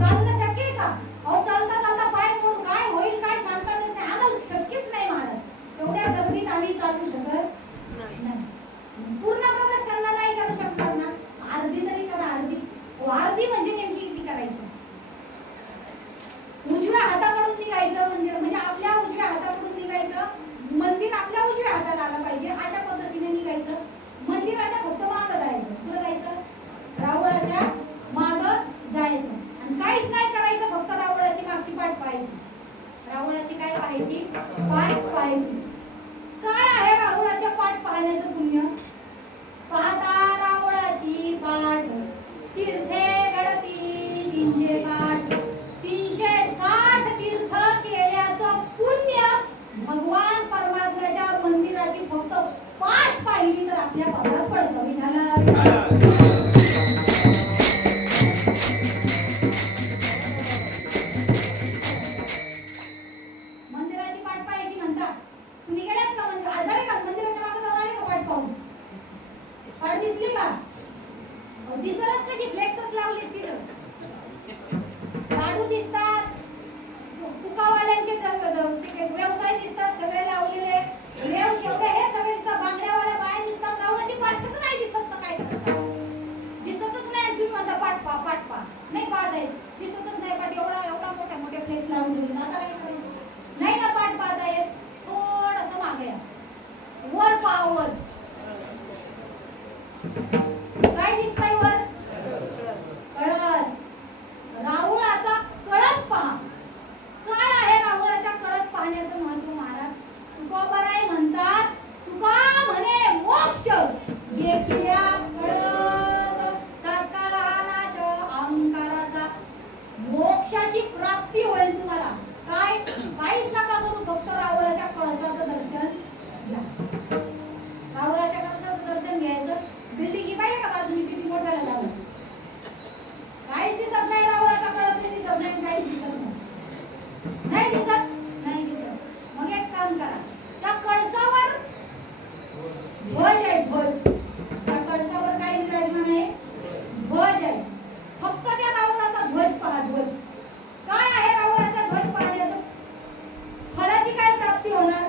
चालणं शक्य आहे का? अहो चालता चालता पाय मोडून काय होईल काय सांगता येत नाही. आम्हाला शक्यच नाही महाराज. एवढ्या गर्दीत आम्ही चालू शकत नाही. पूर्ण प्रदक्षिणा नाही करू शकणार ना, अर्धी तरी करा. अर्धी म्हणजे नेमकी किती करायची? उजव्या हाताकडून निघायचं मंदिर म्हणजे आपल्या उजव्या हाताकडून निघायचं. मंदिर आपल्या उजव्या हाताला आलं पाहिजे अशा पद्धतीने निघायचं. मंदिराच्या फक्त मागं जायचं. कुठं जायचं? रावळाच्या मागं जायचं आणि काहीच नाही करायचं. फक्त रावळाची मागची पाठ पाहायची. रावळाची काय पाहायची? पाठ पाहायची. काय आहे रावळाच्या पाठ पाहण्याचं पुण्य? पाहता रावळाची पाठ तीर्थे घडती 360. 360 तीर्थ केल्याचं पुण्य भगवान परमात्म्याच्या मंदिराची फक्त पाठ पाहिली तर आपल्या पदरात पडतं. मंदिराची पाठ पाहायची म्हणतात. तुम्ही गेलात का मंदिर? आजारी का? मंदिराच्या मागे जाऊन आले का पाठ पाहून? पाठ दिसली का? दिसलच कशी? फ्लेक्सच लावली तिथं. लाडू दिसतात, कुकावाल्यांचे व्यवसाय दिसतात सगळे लावलेले. रेव शेवटे हे सगळे बांगड्यावाल्या बाया दिसतात. रावळाची पाठच नाही दिसत तर काय करायचं? दिसतच नाही. तुम्ही म्हणता पाठ पा पाठ पा. नाही पाहत आहे, दिसतच नाही पाठ. एवढा एवढा मोठ्या मोठ्या फ्लेक्स लावून ठेवले. आता काय करायचं? नाही ना पाठ पाहता येत. थोडंसं मागे या. वर पहा वर. काय दिसतंय वर? कळस. रावळाचा कळस पहा. काय आहे रावळाच्या कळस पाहण्याचं महत्व महाराज? तुकोबराय म्हणतात. तुका म्हणे मोक्ष देखिल्या कळस तात्काळ नाश अहंकाराचा. मोक्षाची प्राप्ती होईल तुम्हाला. काय? काहीच नका करू, फक्त रावळाच्या कळसाचं दर्शन घ्या. रावळाच्या कळसाचं दर्शन घ्यायचं. बिल्डिंग ही पाहिजे का बाजूने किती मोठ्याला जावं? काहीच दिसत नाही. रावळाचा कळस दिसत नाही. काहीच दिसत नाही. नाही दिसत. नाही दिसत. मग एक काम करा. त्या कळसावर ध्वज आहे. ध्वज. त्या कळसावर काय विराजमान आहे? ध्वज आहे. फक्त त्या रावळाचा ध्वज पहा. ध्वज काय आहे? रावळाचा ध्वज पाहण्याचं फलाची काय प्राप्ती होणार?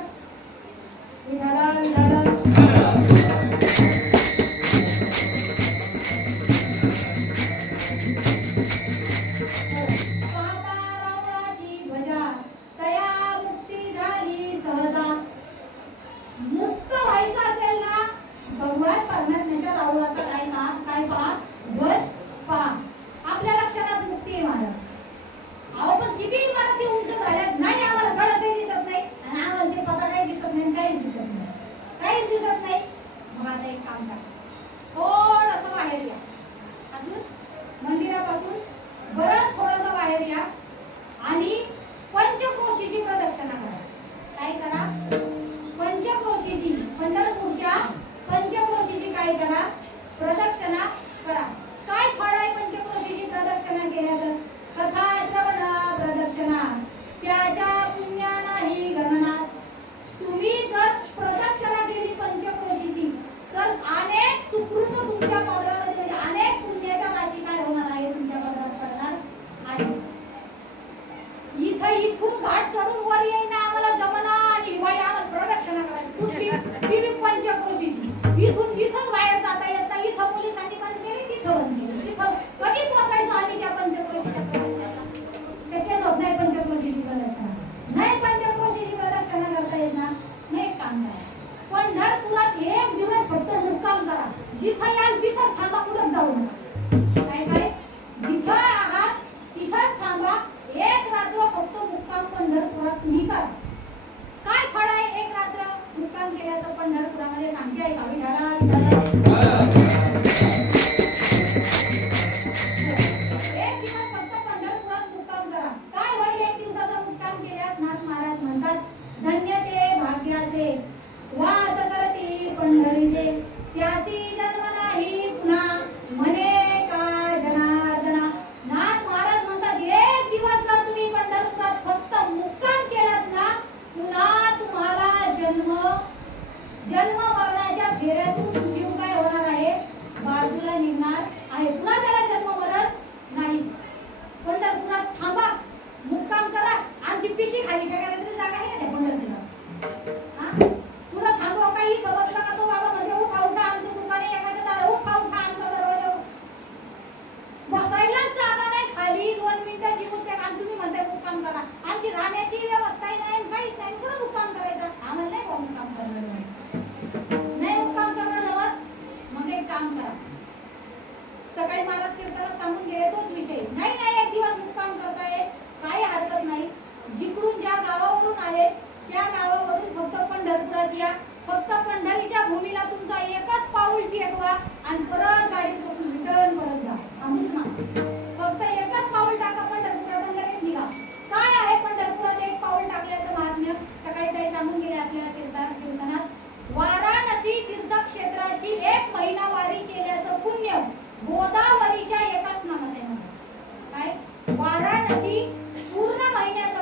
पंढरपुरात तुम्ही करा. काय फळ आहे? एक रात्र मुक्काम केल्याचं पंढरपुरामध्ये सांगते आहे का विठाला विठाला एक दिवस फक्त पंढरपुरात मुक्काम करा. काय होईल एक दिवसाचा मुक्काम केल्यास? नाथ महाराज म्हणतात धन्य ते भाग्याचे वास करती पंढरीचे त्यासी जन्म नाही पुन्हा म्हणे का जनार्दना. नाथ महाराज म्हणतात एक दिवस जर तुम्ही पंढरपुरात फक्त मुक्काम केलात ना पुन्हा तुम्हाला जन्म मरणाच्या फेऱ्यातून जीव काय होणार आहे? बाजूला निघणार आहे. पुन्हा त्याला जन्म मरण नाही. पंढरपुरात थांबा, मुक्काम करा. आमची पिशी खाली फेकायला तरी जागा आहे का त्या पंढरपुरात? हा पुढं थांबवा काही इथं बसला का तो बाबा म्हणजे उठा उठा आमचं दुकान आहे एकाच्या दारा उठा उठा आमचा दरवाजा बसायलाच जागा नाही. खाली 2 मिनिटं जीवन त्या आणि तुम्ही म्हणताय मुक्काम करा. आमची राहण्याची व्यवस्था नाही काहीच नाही. पुढे मुक्काम करायचा आम्हाला नाही बा मुक्काम करणार नाही मुक्काम करणार नव्हत. मग एक काम करा. सकाळी महाराज कीर्तनात सांगून गेले तोच विषय. नाही नाही एक दिवस मुक्काम करताय काही हरकत नाही. जिकडून ज्या गावावरून आले त्या गावावरून फक्त पंढरपुरात या. फक्त पंढरीच्या भूमीला तुमचा एकच पाऊल टेकवा आणि परत गाडीत बसून रिटर्न परत जा. थांबूच ना. फक्त एकच पाऊल टाका पंढरपुरात आणि लगेच निघा. काय आहे पंढरपुरात एक पाऊल टाकल्याचं महात्म्य? सकाळी काही सांगून गेले आपल्याला कीर्तनात. वाराणसी तीर्थक्षेत्राची 1 महिना वारी केल्याचं पुण्य गोदावरीच्या एकाच नामात आहे. काय वाराणसी पूर्ण महिन्याचं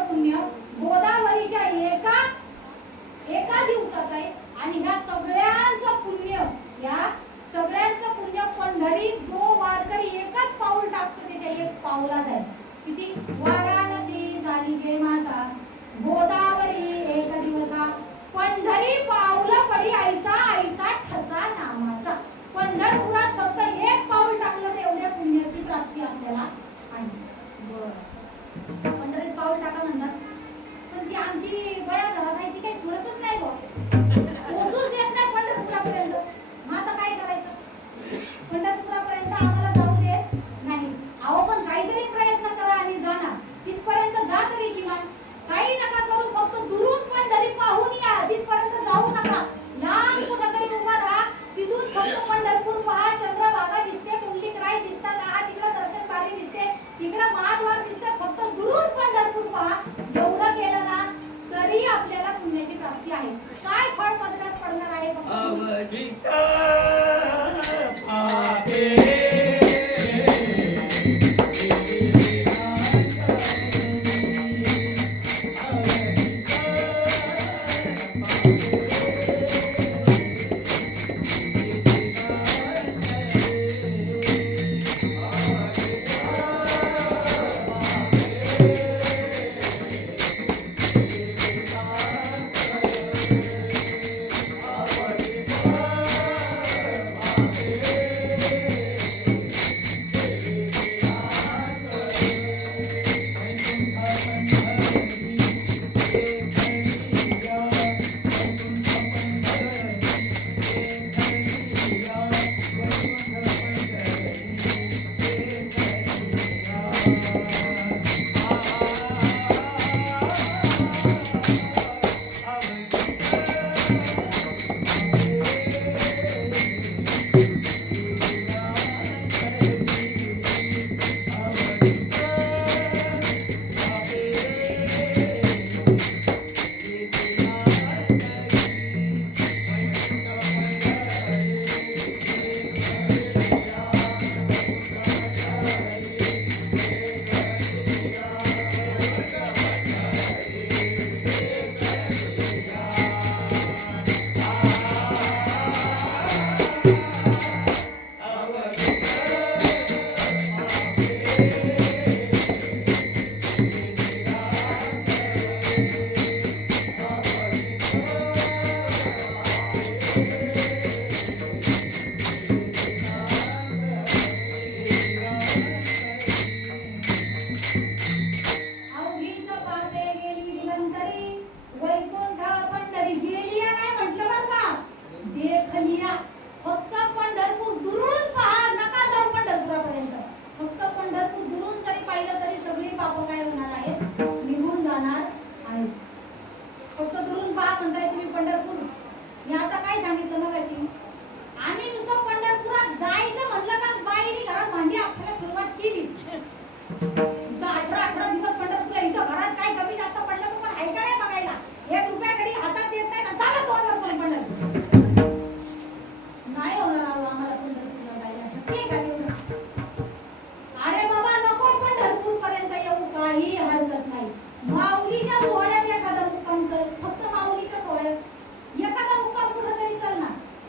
एखाद्या सोहळ्यात एखादा मुक्काम चल, फक्त माऊलीच्या सोहळ्यात एखादा मुक्काम कुठं तरी चल ना.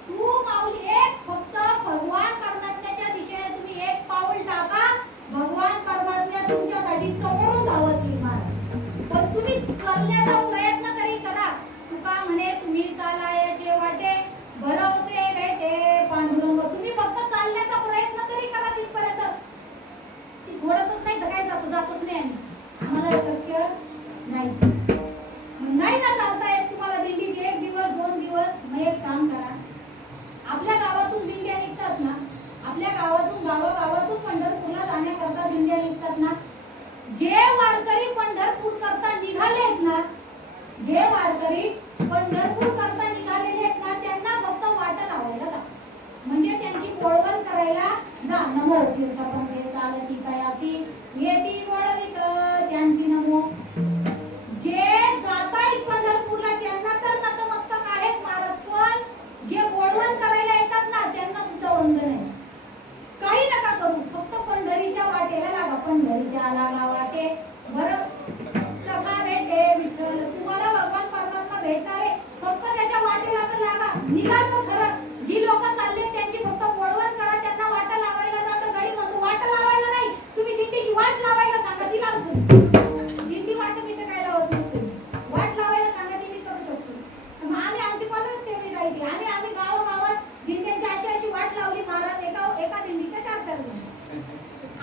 तू माऊली एक फक्त भगवान परमात्म्याच्या दिशेने तुम्ही एक पाऊल टाका, भगवान परमात्मा तुमच्यासाठी समोरून धावत येईल महाराज. पण तुम्ही चालण्याचा प्रयत्न तरी करा. तुका म्हणे तुम्ही चालायचे वाटे भरवसे भेटे पांडुरंग. तुम्ही फक्त चालण्याचा प्रयत्न तरी करा तिथपर्यंत. ती सोडतच नाही तर काय जातच नाही आम्ही. आम्हाला शक्य नाही. नाही ना चालता येत तुम्हाला दिंडीत 1 दिवस 2 दिवस, मग एक काम करा. आपल्या गावातून दिंड्या निघतात ना, आपल्या गावातून गावागावातून पंढरपूरला जाण्याकरता दिंड्या निघतात ना, जे वारकरी पंढरपूर करता निघाले आहेत ना, जे वारकरी पंढरपूर करता निघालेले आहेत ना, त्यांना फक्त वाट लावायला जा. म्हणजे त्यांची वळवण करायला जा. नमो तीर्थपंथे चालती कयासी येती वळवित त्यांची नमो. जे जातायत पंढरपूरला त्यांना तर नतमस्तक आहेत महाराज, पण जे वळवण करायला येतात ना त्यांना सुद्धा वंदन आहे. काही नका करू, फक्त पंढरीच्या वाटेला लागा. पंढरीच्या लागा वाटे बरं सखा भेटे विठ्ठल. तुम्हाला भगवान परमात्मा भेटणार आहे, फक्त त्याच्या वाटेला तर लागा. निघा तर खरं. जी लोक चालले त्यांची फक्त वळवण करा, त्यांना वाटा लावायला जा. तर गाडी म्हणतो वाटा लावायला नाही, तुम्ही दिंडीची वाट लावायला सांगा, ती लावतो. दिंडी वाट बिट काय लावत नसते, वाट लावायला सांगा, ती मी करू शकतो. मग आम्ही आमची कॉलेज फेवरेट आहे ती. आम्ही गावागावात दिंड्यांची अशी वाट लावली महाराज. एका दिंडीच्या 4-4 दिंडी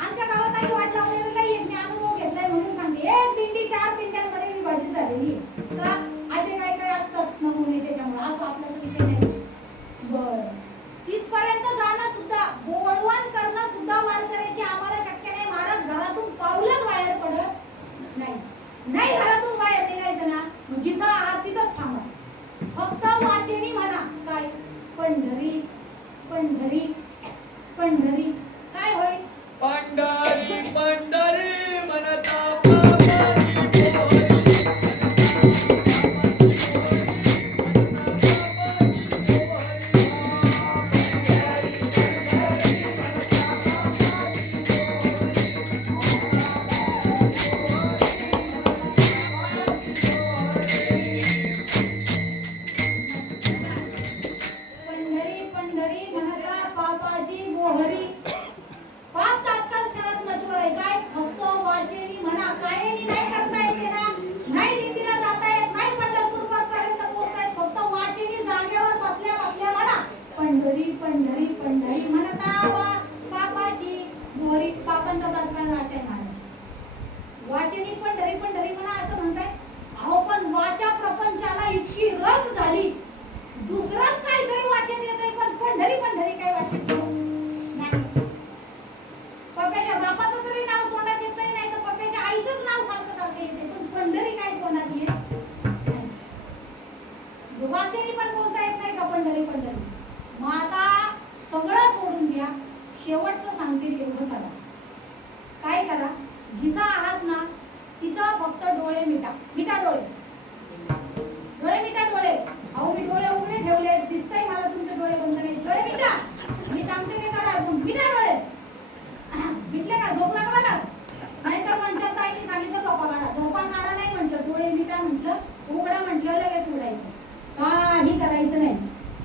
आमच्या गावात आम्ही वाट लावलेली नाही. मी अनुभव घेतलाय म्हणून सांगते. एक दिंडी 4 दिंड्यांमध्ये विभाजित झालेली का असे काय असतात नमुने, त्याच्यामुळे असं आपला विषय नाही. बरं, तिथपर्यंत जाणं सुद्धा, वळवण करणं सुद्धा वारकऱ्याची आम्हाला शक्य नाही महाराज. घरातून पाऊलच बाहेर पडत नाही. घरातून बाहेर निघायचं ना, जिथं आहात तिथंच थांबा. फक्त वाचेनी म्हणा काय पंढरी पंढरी पंढरी. काय होईल? पंढरी पंढरी म्हणता पापाची पोरी. पंढरी पंढरी म्हणता पापाची मोहरी. पाप तात्काळ क्षणात नश्वर आहे. काय फक्त वाचेनी म्हणा. कायनी नाही करता येते ना, नाही दिंडीला जाता येत, नाही पंढरपूर पर्यंत पोहोचता येत, फक्त वाचेनी जागेवर बसल्या बसल्या म्हणा पंढरी पंढरी पंढरी म्हणता पापाची मोहरी. पापांचा तात्काळ नाश आहे महाराज. वाचेनी पंढरी पंढरी म्हणा असं म्हणताय. अहो पण वाचा प्रपंचाला इतकी रग झाली, दुसरंच काहीतरी वाचन येतंय, पण पंढरी पंढरी काय वाचन नाही. पप्प्याच्या बापाचं तरी नाव तोंडात येतंय, नाही तर पप्प्याच्या आईचंच नाव सारखं सारखं येते, पण पंढरी काय तोंडात येत नाही. वाचनी पण बोलता येत नाही का पंढरी पंढरी. मग आता सगळं सोडून द्या. शेवटचं सांगते एवढं करा. काय करा? जिथं आहात ना तिथं फक्त डोळे मिटा. मिटा डोळे. डोळे मिटा डोळे. अहो मी डोळे उघडे ठेवले, दिसतंय मला तुमचे डोळे बंद नाही. डोळे मिटा. मी सांगते ते करा. मिटा डोळे. मिटले का? झोप नका बघा. नाहीतर म्हणतात ताईंनी सांगितलं झोपा काढा. झोपा काढा नाही म्हटलं, डोळे मिटा म्हटलं, उघडा म्हटलं, लगेच उघडायचं. काही करायचं नाही.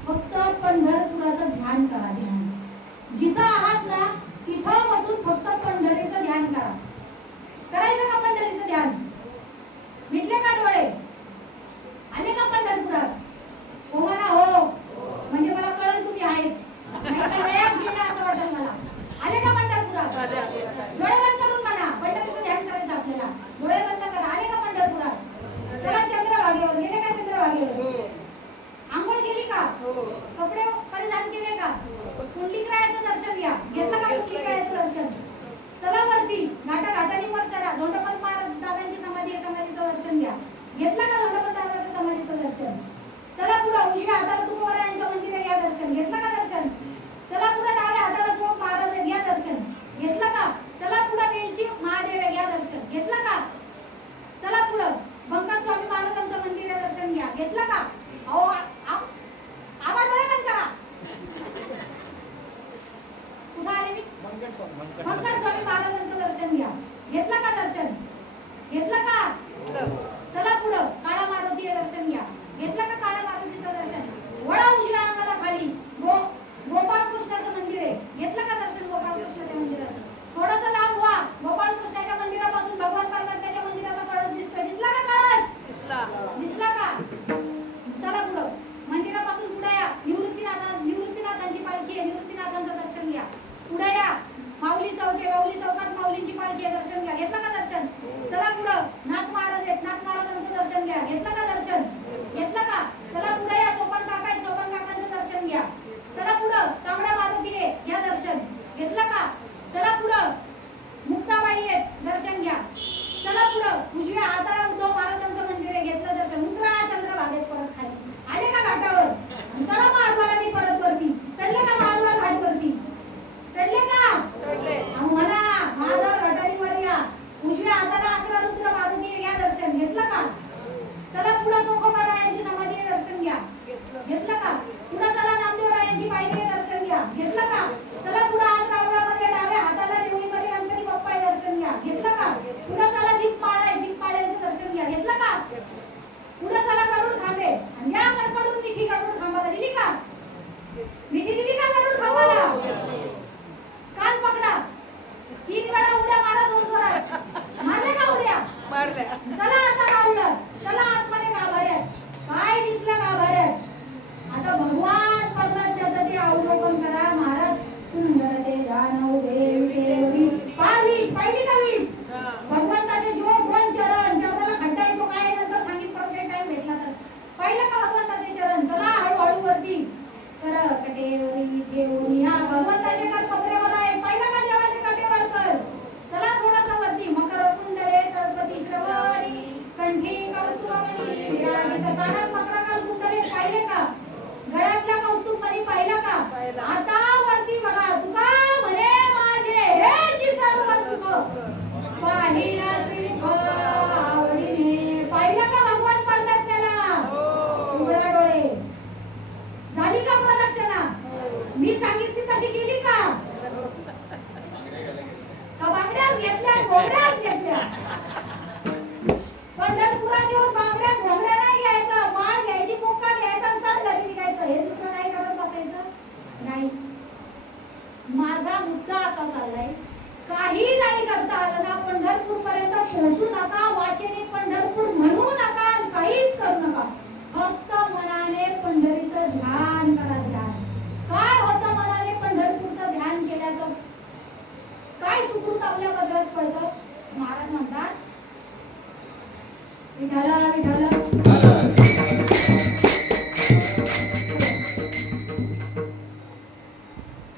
फक्त पंढरपुराचं ध्यान करा. ध्यान जिथं आहात ना तिथं बसून फक्त पंढरीचं ध्यान करा. करायचं का पंढरीचं ध्यान? मिटले का डोळे? आले का पंढरपुरात? हो म्हणा हो, म्हणजे मला कळलं तुम्ही आहेत. नाहीतर लयाच गेला असं वाटलं मला. आले का पंढरपुरात? डोळे बंद करून म्हणा. पंढरीचं ध्यान करायचं आपल्याला. डोळे बंद करा. आले का पंढरपुरात? चला चंद्रभागेवर. गेले का चंद्रभागेवर? आंघोळ केली का? कपडे परिधान केले का? पुंडलिकरायाचं दर्शन घ्या. घेतलं का पुंडलिकरायाचं दर्शन? चला वरती. घाटाघाटानी वर चढा. धोंडोपंत महाराज दादांची समाधी आहे, समाधीचं दर्शन घ्या. घेतलं का धोंडोपंत दादाच्या समाधीचं दर्शन? चला पुढं उजव्या हाताला तुकोबारायांचं मंदिर आहे, घ्या दर्शन. घेतलं का दर्शन? चला पुढं डाव्या हाताला चोख महाराज आहे, घ्या दर्शन. घेतलं का? चला पुढं वेलची महादेव आहे, घ्या दर्शन. घेतलं का? चला पुढं बंकट स्वामी महाराजांचं मंदिर आहे, दर्शन घ्या. घेतलं का? अहो आवाज डोळे बंद करा. कुठं आले मी? बंकट स्वामी महाराजांचं दर्शन घ्या. घेतलं का दर्शन? घेतलं का? चला काटेवरी ठेवून या भगवंताचे कर कपड्यावर आहे पहिला का देवाचे काटेवर कर चला थोडासा वरती मकर कुंडले तळपती श्रवणी कंठी कौस्तुभमणी विराजित कानात मकराकार कुंडले पाहिले का गळ्यातला कौस्तुभमणी पाहिला का आता वरती बघा तुका म्हणे माझे हेची सर्व सुख पाहिला श्रीफळ आवडीने पाहिला का भगवान म्हणतात त्याला उघडा डोळे झाली का प्रदक्षिणा मी सांगितली तशी केली का बांगड्याच घेतल्या घोंगड्याच घेतल्या पंढरपुरात येऊन बांगड्या घोंगड्या नाही घ्यायचं माळ घ्यायची मुक्का घ्यायचा आणि चढ घरी निघायचं हे दुसरं नाही करत बसायचं नाही माझा मुद्दा असा चाललाय काही नाही करता आलं ना पंढरपूर पर्यंत पोहोचू नका वाचेने पंढरपूर म्हणू नका काहीच करू नका फक्त मनाने पंढरीचं ध्यान करा ध्यान काय होतं मनाने पंढरपूरचं ध्यान केल्याचं काय सुकृत आपल्या पदरात पडतं महाराज म्हणतात विठाला विठाला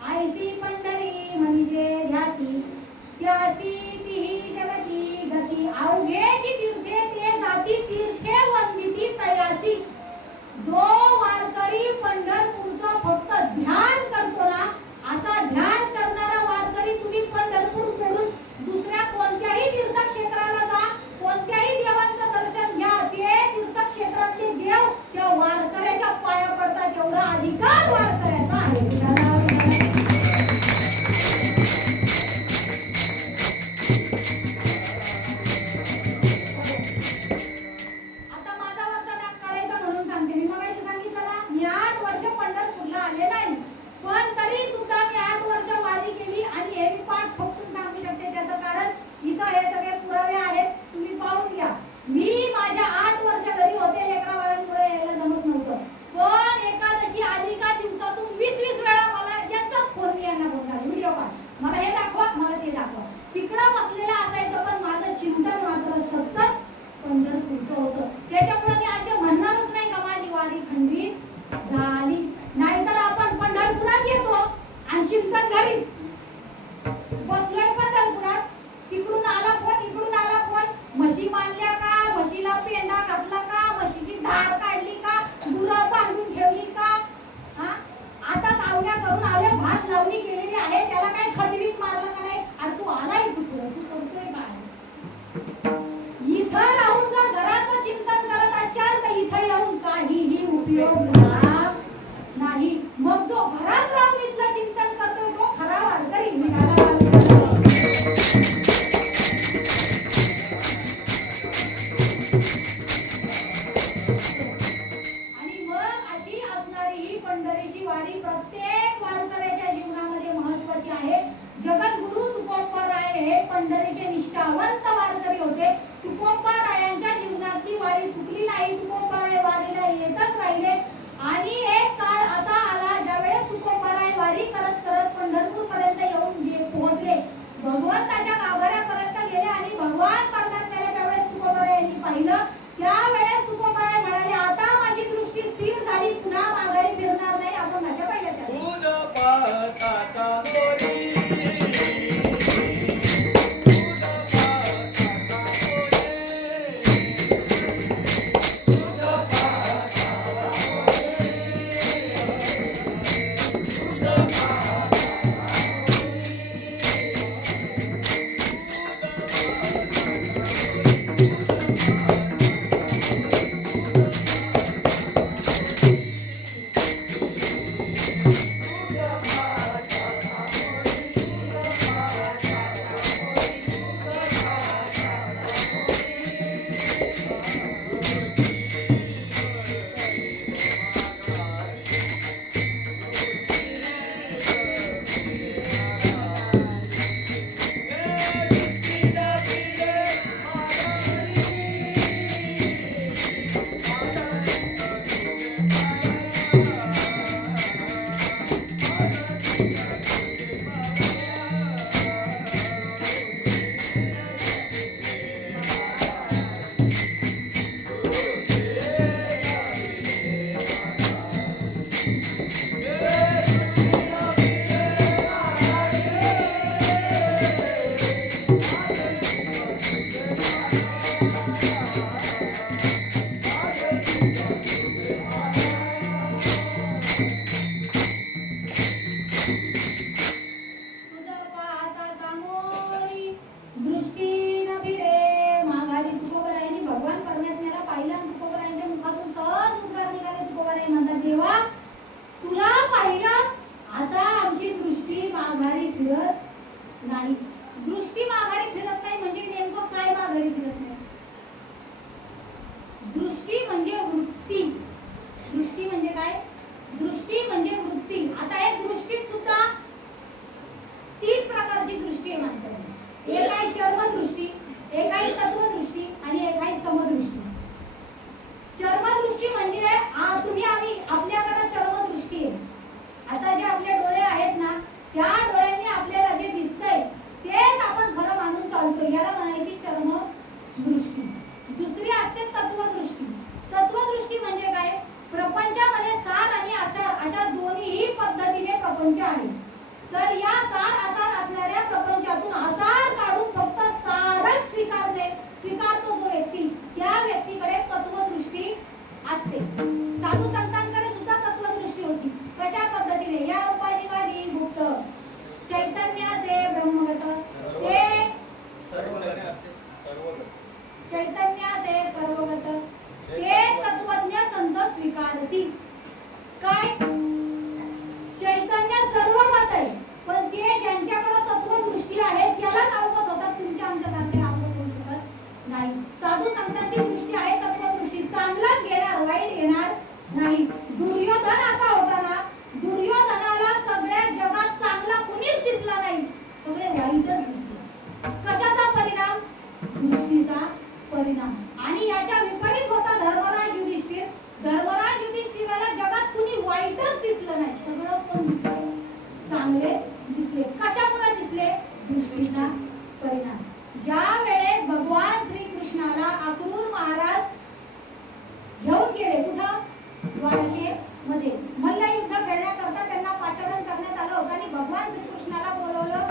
आयसी पंढरी म्हणजे ध्याती त्यासी तिही जगती गती अवघेची तीर्थे ते जाती तीर्थे वंदिती तयासी जो वारकरी पंढरपूरचं फक्त ध्यान करतो ना असा ध्यान करणारा वारकरी तुम्ही पंढरपूर सोडून दुसऱ्या कोणत्याही तीर्थक्षेत्राला जा कोणत्याही देवाचं दर्शन घ्या ते तीर्थक्षेत्र देवा तुला पाहिलं आता आमची दृष्टी माघारी फिरत नाही. दृष्टी माघारी फिरत नाही म्हणजे नेमकं काय माघारी फिरत नाही? दृष्टी म्हणजे वृत्ती. दृष्टी म्हणजे काय? दृष्टी म्हणजे वृत्ती. आता या दृष्टीत सुद्धा 3 प्रकारची दृष्टी आहे माणसाची. एक आहे चर्मदृष्टी, एक आहे तत्वदृष्टी आणि एक आहे समदृष्टी. चर्मदृष्टी म्हणजे आम्ही आपल्याकडे चर्मदृष्टी आहे. आता जे आपले डोळे आहेत ना त्या डोळ्यांनी आपल्याला जे दिसतंय तेच आपण खरं मानून चालतो. याला म्हणायची चर्मदृष्टी. दुसरी असते तत्वदृष्टी. तत्वदृष्टी म्हणजे काय? प्रपंचामध्ये सार आणि आसार अशा दोन्ही पद्धतीने प्रपंच आहे. तर या सार आसार असणाऱ्या प्रपंचातून आसार काढून फक्त सारच स्वीकारतो जो व्यक्ती त्या व्यक्तीकडे तत्वदृष्टी असते. साधू संतांकडे सुद्धा तत्वदृष्टी होती. कशा पद्धतीने? या उपाजीवादी गुप्त चैतन्याचे ब्रह्मगत ते चैतन्याचे सर्वगत ते तत्वज्ञ संत स्वीकारती. काय? चैतन्य सर्वगत आहे पण ते ज्यांच्याकडे तत्वदृष्टी आहे त्यालाच अवगत होतात. तुमच्या आमच्यासारख्या अवगत होऊ शकत नाही. साधू संतांची दृष्टी आहे तत्वदृष्टी. चांगलाच घेणार, वाईट घेणार नाही. दुर्योधन असा होता ना, दुर्योधनाला सगळ्या जगात चांगला कुणीच दिसला नाही, सगळे वाईटच दिसले. कशाचा परिणाम? दृष्टीचा परिणाम. आणि याच्या विपरीत होता धर्मराज युधिष्ठिर. धर्मराज युधिष्ठिराला जगात कुणी वाईटच दिसलं नाही, सगळं पण दिसले, चांगले दिसले. कशामुळे दिसले? दृष्टीचा परिणाम. ज्या वेळेस भगवान श्रीकृष्णाला अक्रूर महाराज घेऊन गेले कुठं? द्वारकेमध्ये मल्लयुद्ध खेळण्याकरता त्यांना पाचारण करण्यात आलं होतं आणि भगवान श्रीकृष्णाला बोलवलं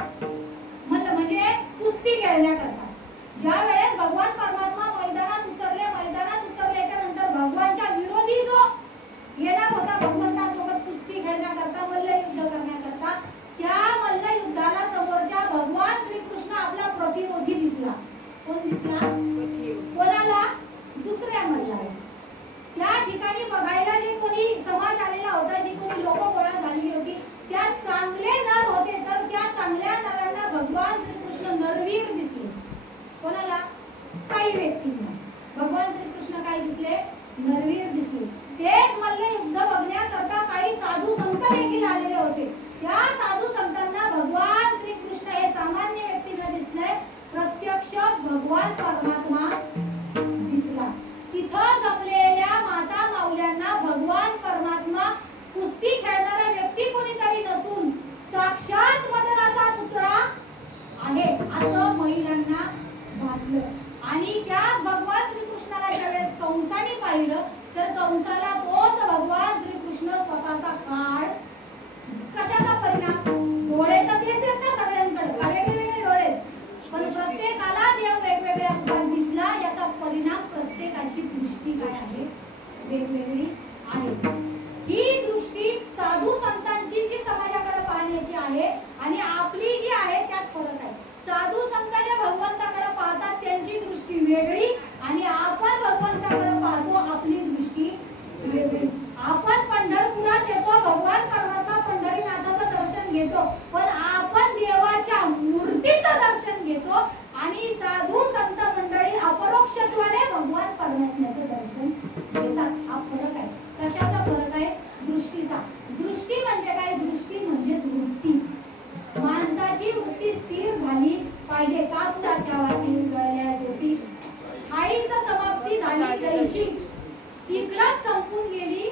मल्ल म्हणजे कुस्ती खेळण्याकरता. ज्या वेळेस भगवान परमात्मा मैदानात उतरल्याच्या नंतर भगवानच्या विरोधी जो येणार होता भगवंतासोबत कुस्ती खेळण्याकरता, मल्लयुद्ध करण्याकरता, त्या मल्लयुद्धाला समोरच्या भगवान श्रीकृष्ण आपला प्रतिरोधी दिसला. कोण दिसला? कोणाला? दुसऱ्या मल्लाला. त्या ठिकाणी बघायला जे कोणी समाज आलेला होता, जी कोणी लोक गोळा झालेली होती, त्या चांगले नर होते. तर त्या चांगल्या नरांना भगवान श्रीकृष्ण नरवीर दिसले. कोणाला? काही व्यक्तींना भगवान श्रीकृष्ण काय दिसले? नरवीर दिसले. तेच मल्लयुद्ध बघण्याकरता काही साधू संत देखील आलेले होते. त्या साधू संतांना भगवान श्रीकृष्ण हे सामान्य व्यक्ती न दिसले, प्रत्यक्ष भगवान परमात्मा दिसला. तिथं जमलेल्या माता माऊल्यांना भगवान परमात्मा कुस्ती खेळणारा व्यक्ती कोणीतरी नसून साक्षात मदनाचा पुतळा आहे असं महिलांना भासलं. आणि त्याच भगवान श्रीकृष्णाला ज्यावेळेस कंसाने पाहिलं तर कंसाला तोच भगवान श्रीकृष्ण स्वतःचा काळ. कशाचा परिणाम? डोळे तर तेच आहेत ना सगळ्यांकडे, वेगवेगळे डोळे, पण प्रत्येकाला देव वेगवेगळ्या रूपात दिसला. याचा परिणाम प्रत्येकाची दृष्टी काय आहे? वेगवेगळी आहे. ही दृष्टी साधू संतांची जी समाजाकडे पाहण्याची आहे आणि आपली जी आहे त्यात फरक आहे. साधू संत जे भगवंताकडे पाहतात त्यांची दृष्टी वेगळी आणि आपण भगवंताकडे पाहतो आपली दृष्टी वेगळी. आपण पंढरपुरात येतो, भगवान परमात्मा पंढरीनाथाचं दर्शन घेतो, पण आपण देवाच्या मूर्तीचं दर्शन घेतो आणि साधू संत मंडळी अपरोक्षत्वाने भगवान परमात्म्याचं दर्शन घेतात. हा फरक आहे. कशाचा फरक आहे? दृष्टीचा. दृष्टी म्हणजे काय? दृष्टी म्हणजे वृत्ती. माणसाची वृत्ती स्थिर झाली पाहिजे. कापुराच्या वातीत जळल्या ज्योती, ठाईच समाप्ती झाली जैशी, तिकडच संपून गेली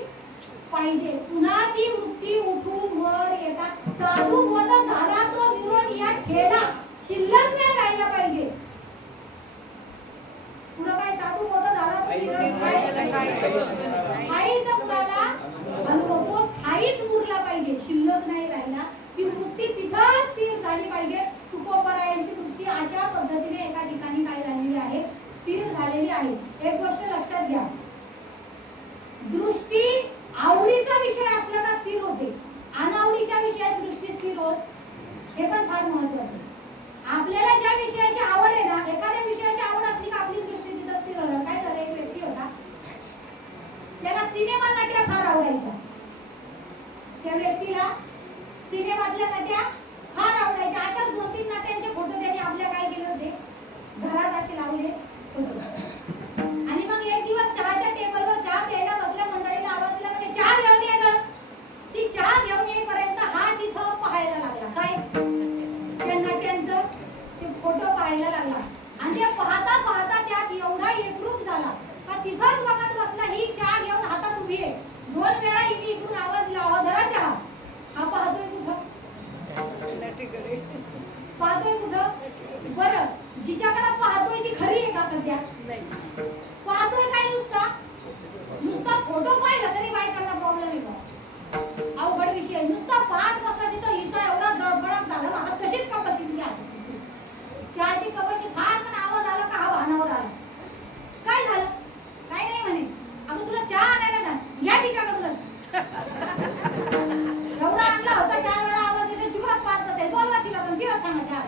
पाहिजे. पुन्हा ती वृत्ती उठून वर येतात. साधू बोध झाला तो विरोध या ठेला शिल्लक नाही राहिला पाहिजे. पुढं काय? साधू बोध झाला तो ठाईच मुलाला अनुभवतो, ठाईच उरला पाहिजे, शिल्लक नाही राहिला. ती वृत्ती तिथंच स्थिर झाली पाहिजे. तुकोबरायांची वृत्ती अशा पद्धतीने एका ठिकाणी काय झालेली आहे? स्थिर झालेली आहे. एक गोष्ट लक्षात घ्या, दृष्टी आवडीचा विषय असला का स्थिर होते, अनावडीच्या विषयात दृष्टी स्थिर होत, हे पण फार महत्त्वाचं आहे. आपल्याला ज्या विषयाची आवड आहे ना, एखाद्या विषयाची आवड असली का आपली दृष्टी तिथं स्थिर होणार. काय झालं? एक व्यक्ती होता, त्याला सिनेमा नट्या फार आवडायच्या. तिला सिनेमातल्या नट्या फार आवडायच्या. अशाच 2-3 नट्यांचे फोटो त्यांनी आपल्या काय केले होते, घरात असे लावले फोटो. आणि मग एक दिवस चहाच्या टेबलवर चहा प्यायला बसल्या मंडळीला आवाज दिला, म्हणजे चहा घेऊन ये ग. ती चहा घेऊन येईपर्यंत हा तिथं पाहायला लागला काय त्या नट्यांचं ते फोटो पाहायला लागला. आणि ते पाहता पाहता त्यात एवढा एकरूप झाला का तिथंच बघत बसला. ही चहा घेऊन हातात उभी आहे. 2 वेळा हिने इकडून आवाज दिला, अहो धरा चहा. हा पाहतोय कुठं, पाहतोय कुठं? बरं, जिच्याकडे पाहतोय ती खरी आहे का सध्या? पाहतोय काय नुसता फोटो पाहिला तरी बायकांना प्रॉब्लेम आहे का? अवघड विषय आहे. नुसता पाहत बसला तिथं हिचा एवढा गडबडाट झाला ना, हात कशीच कपाशी घ्या. चहाची कपाशी फाडकन आवाज आला का हा भानावर आला. काय झालं? काय नाही म्हणे, अगं तुला चहा आणायला सांग, या तिच्याकडूनच. एवढा आणला होता, 4 वेळा आवाज येतो, तिकडंच पाहत बसेल. बोलवा तिला, पण तिला सांगा चहा.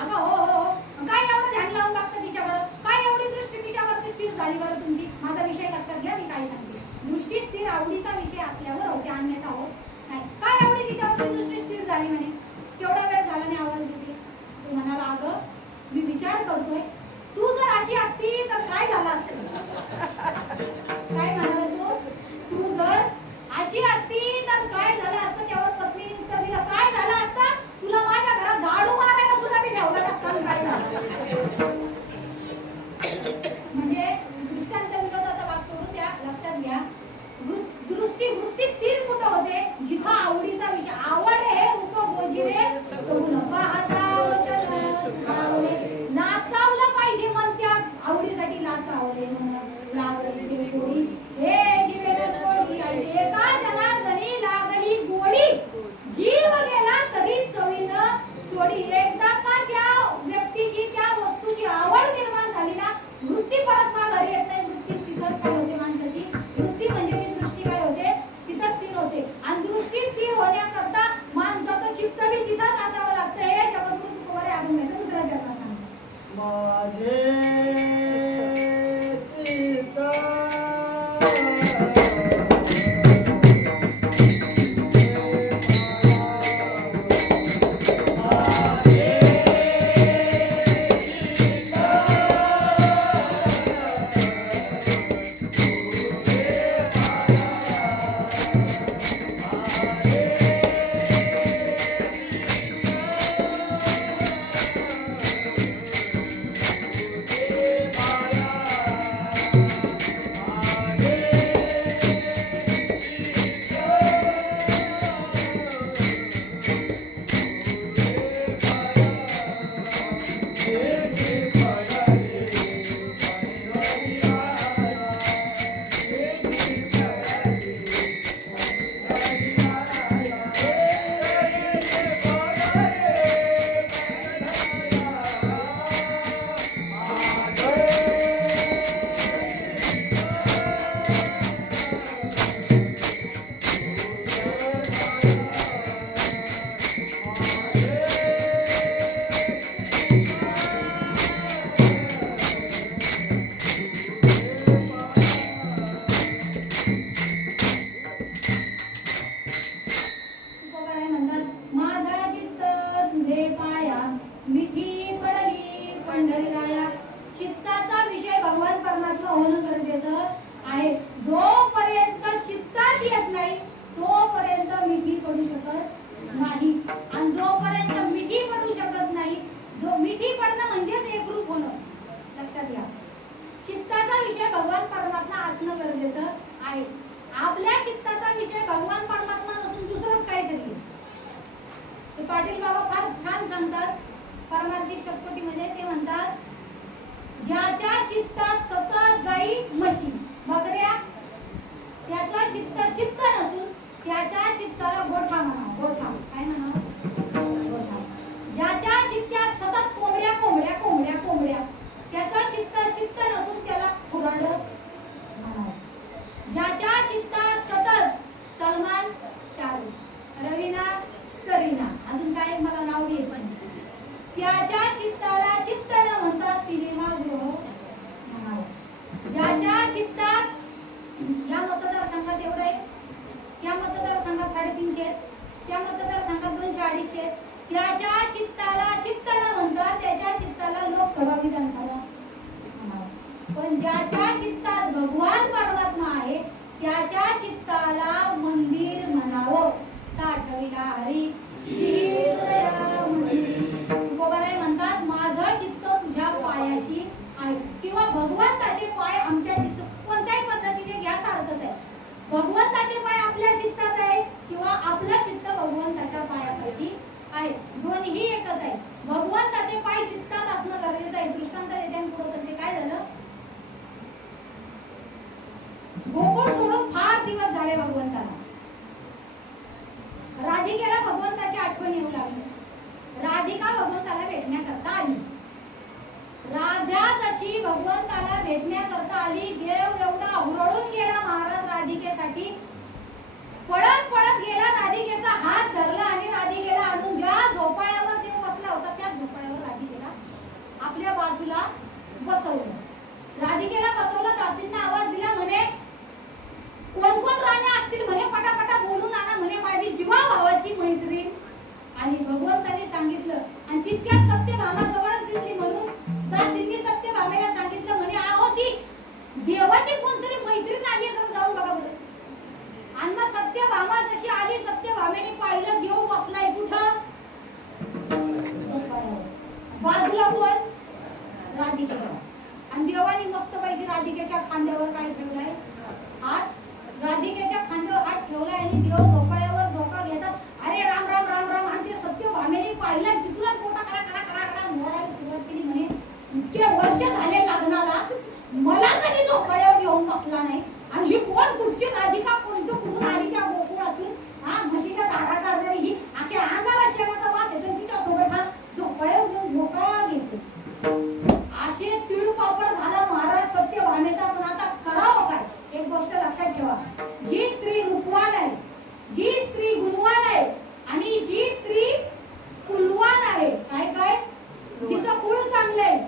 अगं हो, काय एवढं ध्यान लावून बघतं तिच्याकडं? काय एवढी दृष्टी तिच्यावरती स्थिर झाली बरं तुमची? माझा विषय लक्षात घ्या, मी काय सांगते. दृष्टी स्थिर आवडीचा विषय असल्यावर होते, अन्यथा होत नाही. काय एवढी तिच्यावरती दृष्टी स्थिर झाली म्हणे? केवढा वेळ झाला नाही आवाज देते. तो म्हणाला, अगं मी विचार करतोय, तू जर अशी असती तर काय झालं असतं? काय म्हणाला तो? तू जर अशी असती तर काय झालं असतं? त्यावर पत्नीने उत्तर दिलं, काय झालं असतं? तुला माझ्या घरात झाडू मारायला सुद्धा मी ठेवलं नसतं. काय झालं? म्हणजे दृष्टांत विनोदाचा भाग सोडून द्या, लक्षात घ्या. दृष्टी वृत्ती स्थिर कुठं होते? जिथं आवडीचा विषय. आवड हे उपभोजिरे सोडून पाहता वचन सुखावले. नाचावलं पाहिजे मन त्यात. आवडीसाठी नाचावले म्हणून लागली ते गोडी. हे जीवे सोडी एका जनार्दनी लागली गोडी. जीव गेला तरी चवीनं सोडी. एकदा का त्या व्यक्तीची त्या वस्तूची आवड निर्माण झाली ना, वृत्ती परत घरी येत नाही. वृत्ती तिथंच काय होते माणसाची? वृत्ती म्हणजे ती दृष्टी काय होते? तिथं स्थिर होते. आणि दृष्टी स्थिर होण्याकरता माणसाचं चित्त बी तिथंच असावं लागतं. हे जगद्गुरु तुकोबारे अभंगाच्या दुसऱ्या चरणात सांगतात. माझे चित्त पाटील बाबा फार छान सांगतात पारमार्थिक शतकोटीमध्ये. ते म्हणतात, ज्याच्या चित्तात सतत गाई म्हशी बकऱ्या, त्याचा चित्त चित्त नसून त्याच्या चित्ताला गोठा म्हणा. गोठा काय म्हणा? गोठा. ज्याच्या चित्तात सतत कोंबड्या कोंबड्या कोंबड्या कोंबड्या, त्याचा चित्त चित्त नसून त्याला खुराड म्हणा. ज्याच्या चित्तात सतत सलमान शाहरुख, रवीना करीना, अजून काय मला नाव घे, पण त्याच्या चित्ताला चित्त न म्हणता सिनेमा गृह म्हणावं. ज्याच्या चित्तात, या मतदारसंघात एवढं आहे, या मतदारसंघात 350 आहेत, त्या मतदारसंघात 200-250 आहेत. त्याच्या चित्ताला चित्त न म्हणतात, त्याच्या चित्ताला लोकसभा विधानसभा म्हणावं. पण ज्याच्या चित्तात भगवान परमात्मा आहे त्याच्या चित्ताला मंदिर म्हणावं. साठविला हरी चिरया मंदिर. तुकोबाराय म्हणतात माझं चित्त तुझ्या पायाशी आहे, किंवा भगवंताचे पाय आमच्या चित्त, कोणत्याही पद्धतीने घ्या सारखंच आहे. भगवंताचे पाय आपल्या चित्तात आहे किंवा आपलं चित्त भगवंताच्या पायापाशी आहे, दोन्ही एकच आहे. भगवंताचे पाय चित्तात असणं गरजेचं आहे. दृष्टांत देत्यान पुढे करते. काय झालं, गोकुळ सोडून फार दिवस झाले भगवंताला. राधिकेला भगवंताची आठवण येऊ लागली. राधिका भगवंताला भेटण्याकरता आली. राधा जशी भगवंताला भेटण्याकरता आली, देव एवढा हुरळून गेला महाराज राधिकेसाठी. पळत पळत गेला, राधिकेचा हात धरला आणि राधिकेला आणून ज्या झोपाळ्यावर देव बसला होता त्या झोपाळ्यावर राधिकेला आपल्या बाजूला बसवलं. राधिकेला बसवलं, दासींना आवाज दिला, म्हणे कोण कोण राण्या असतील म्हणे पटापटा बोलून आणा म्हणे, माझी जीवा भावाची मैत्रीण. आणि भगवंताने सांगितलं आणि तितक्यात सत्यभामा जवळच दिसली म्हणून दासींनी सत्यभामेला सांगितलं, म्हणे आहो ती देवाची कोणतरी मैत्रीण आली, जरा जाऊन बघा बरं. आणि मग सत्यभामा जशी आली, सत्यभामेने पाहिलं देव बसलाय कुठं, बाजूला कोण, राधिकेला. आणि देवानी मस्तपैकी राधिकेच्या खांद्यावर काय ठेवलंय, हात. राधिकेच्या खांद्यावर हात ठेवलाय आणि देव झोपाळ्यावर झोका घेतात. अरे राम राम राम राम. आणि ते सत्यभामेने पाहिलं, तिथूनच मोठा करा करा करा करा मोडायला सुरुवात केली. म्हणे इतके वर्ष झाले लग्नाला, मला कधी झोपाळ्यावर घेऊन बसला नाही. आणि ही कोण, कुठची राधिका, कोणतं कुठून आली त्या गोकुळातून, हा म्हशीच्या दारा काढणारी ही, आख्या अंगाला शेणाचा वास येतो, तिच्या सोबत हा झोपाळ्यावर घेऊन झोका घेतो. असे तिळपापड झाला महाराज सत्यभामेचा. पण आता करावं काय, एक गोष्ट लक्षात ठेवा, जी स्त्री रूपवान आहे, जी स्त्री गुणवान आहे आणि जी स्त्री कुलवान आहे, काय काय जिचं कुळ चांगलं आहे,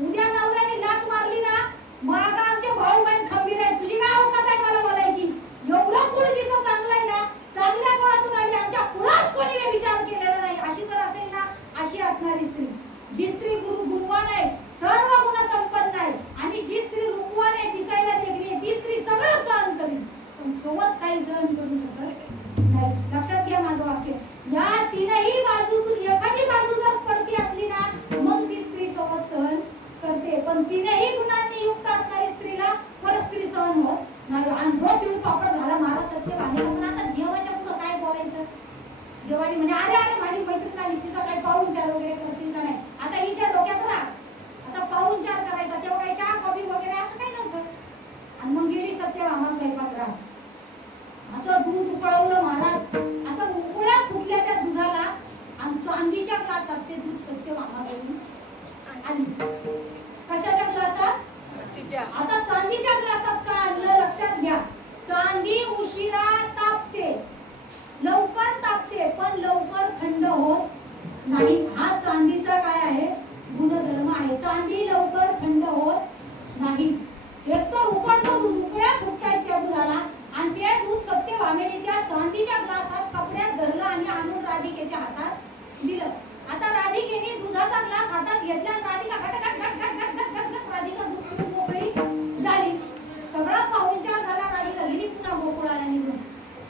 उद्या नवऱ्याने लात मारली ना, माग आमचे भाऊ बहीण खंबीर आहे, तुझी काय अवकात आहे मला बोलायची. एवढं कुळ जिचं चांगलं आहे ना, चांगल्या कुळातून आली, आमच्या कुळात कोणी विचार केलेला नाही, अशी जर असेल ना, अशी असणारी स्त्री. जी स्त्री गुणवान आहे, सर्व गुण संपन्न आहे, आणि जी स्त्री रूपवान आहे, दिसायला देखणी आहे, ती स्त्री सगळं सहन करेल, पण सोबत काही सहन करू शकत नाही. लक्षात घ्या माझं वाक्य. या तीनही बाजूतून एखादी बाजू जर पडती असली ना, मग ती स्त्री सोबत सहन करते, पण तीनही गुणांनी युक्त असणारी स्त्रीला परस्त्री सहन होत नाही. आणि जो तिळू पापड झाला महाराज सत्यभामेला. पण आता देवाच्या पुढे काय बोलायचं. देवाने म्हणे अरे अरे माझी मैत्रीण आली, तिचा काय पाहुणचार वगैरे करशील का नाही. आता हिच्या डोक्यात राहा, आता पाहुणचार करायचा, तेव्हा काही चहा कॉफी वगैरे असं काही नव्हतं. आणि मग गेली सत्यभामा स्वयंपाकगृहात. असं दूध उकळवलं महाराज, असं उकळ्या फुटल्या त्या दुधाला, आणि चांदीच्या ग्लासात ते दूध सत्यभामा घेऊन आली. कशाच्या ग्लासात, आता चांदीच्या ग्लासात का आणलं लक्षात घ्या. चांदी उशिरा तापते, लवकर तापते, पण लवकर थंड होत नाही. हा चांदीचा काय आहे, गुणधर्म आहे. चांदी लवकर थंड होत नाही. एक तर उकळतो दूध, उकळ्या फुटतायत त्या दुधाला, आणि ते दूध सत्यभामेने त्या चांदीच्या ग्लासात कपड्यात धरलं आणि आणून राधिकेच्या हातात दिलं. आता राधिकेने दुधाचा ग्लास हातात घेतला आणि राधिका खटखट खटखट खटखट खटखट राधिका दूध पिऊन मोकळी झाली. सगळा पाहुणचार झाला, राधिका गेली पुन्हा गोकुळाला निघून.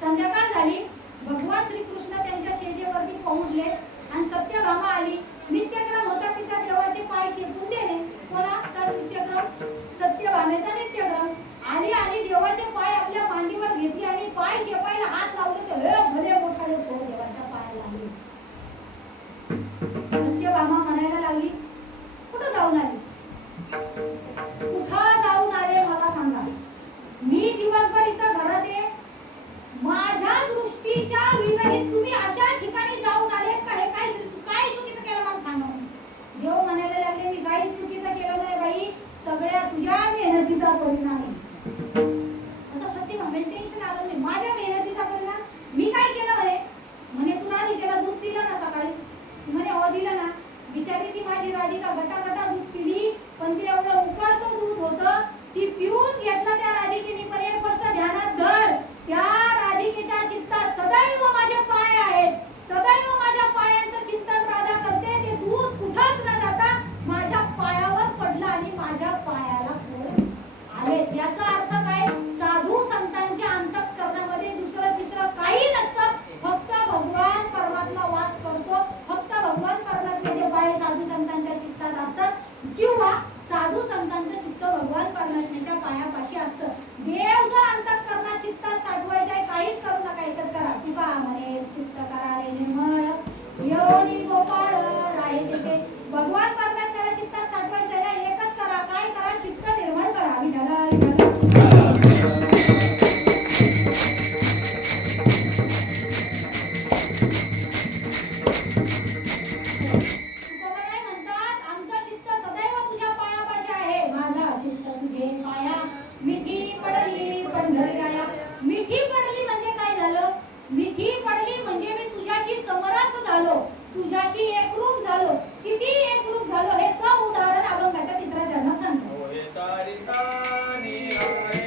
संध्याकाळ झाली, भगवान श्रीकृष्ण त्यांच्या शेजेवरती पहुडले आणि सत्यभामा आली. नित्यक्रम होता तिचा, देवाचे पाय चेपून देणे. कोणाचा नित्यक्रम, सत्यभामेचा नित्यक्रम. आली आणि देवाचे पाय आपल्या मांडीवर घेतली आणि पाय चेपायला हात लावले, तर हे भले मोठाले देवाच्या पायाला लागले. सत्यभामा म्हणायला लागली, कुठं जाऊन आली, कुठं जाऊन आले मला सांगा. मी दिवसभर इथं घरात आहे, माझ्या दृष्टीच्या विपरीत तुम्ही अशा ठिकाणी जाऊन आले का, हे काय चुकीचं केलं मला सांगा. देव म्हणायला लागले, मी काही चुकीचं केलं नाही बाई, सगळ्या तुझ्या मेहनतीचा परिणाम आहे. आता सत्यभामेला टेन्शन आलं नाही, माझ्या मेहनतीचा परिणाम, मी काय केलं म्हणे तू राधिकेला दूध दिलं ना सकाळी, म्हणे हो दिलं ना. बिचारी ती माझी राधिका गटागटा दूध पिली, पण ते एवढं उकळतं दूध होतं, ती पिऊन घेतलं त्या राधिकेने. पण एक गोष्ट ध्यानात धर, त्या राधिकेच्या चित्तात सदैव माझे पाय आहेत, मिठी पडली म्हणजे काय झालं? मिठी पडली म्हणजे मी तुझ्याशी समरस झालो, तुझ्याशी एकरूप झालो. किती एकरूप झालो हे उदाहरण अभंगाच्या 3ऱ्या चरणात सांगतो. हो हे सारिका निराळे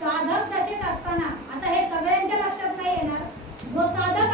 साधक दशेत असताना आता हे सगळ्यांच्या लक्षात नाही येणार. जो साधक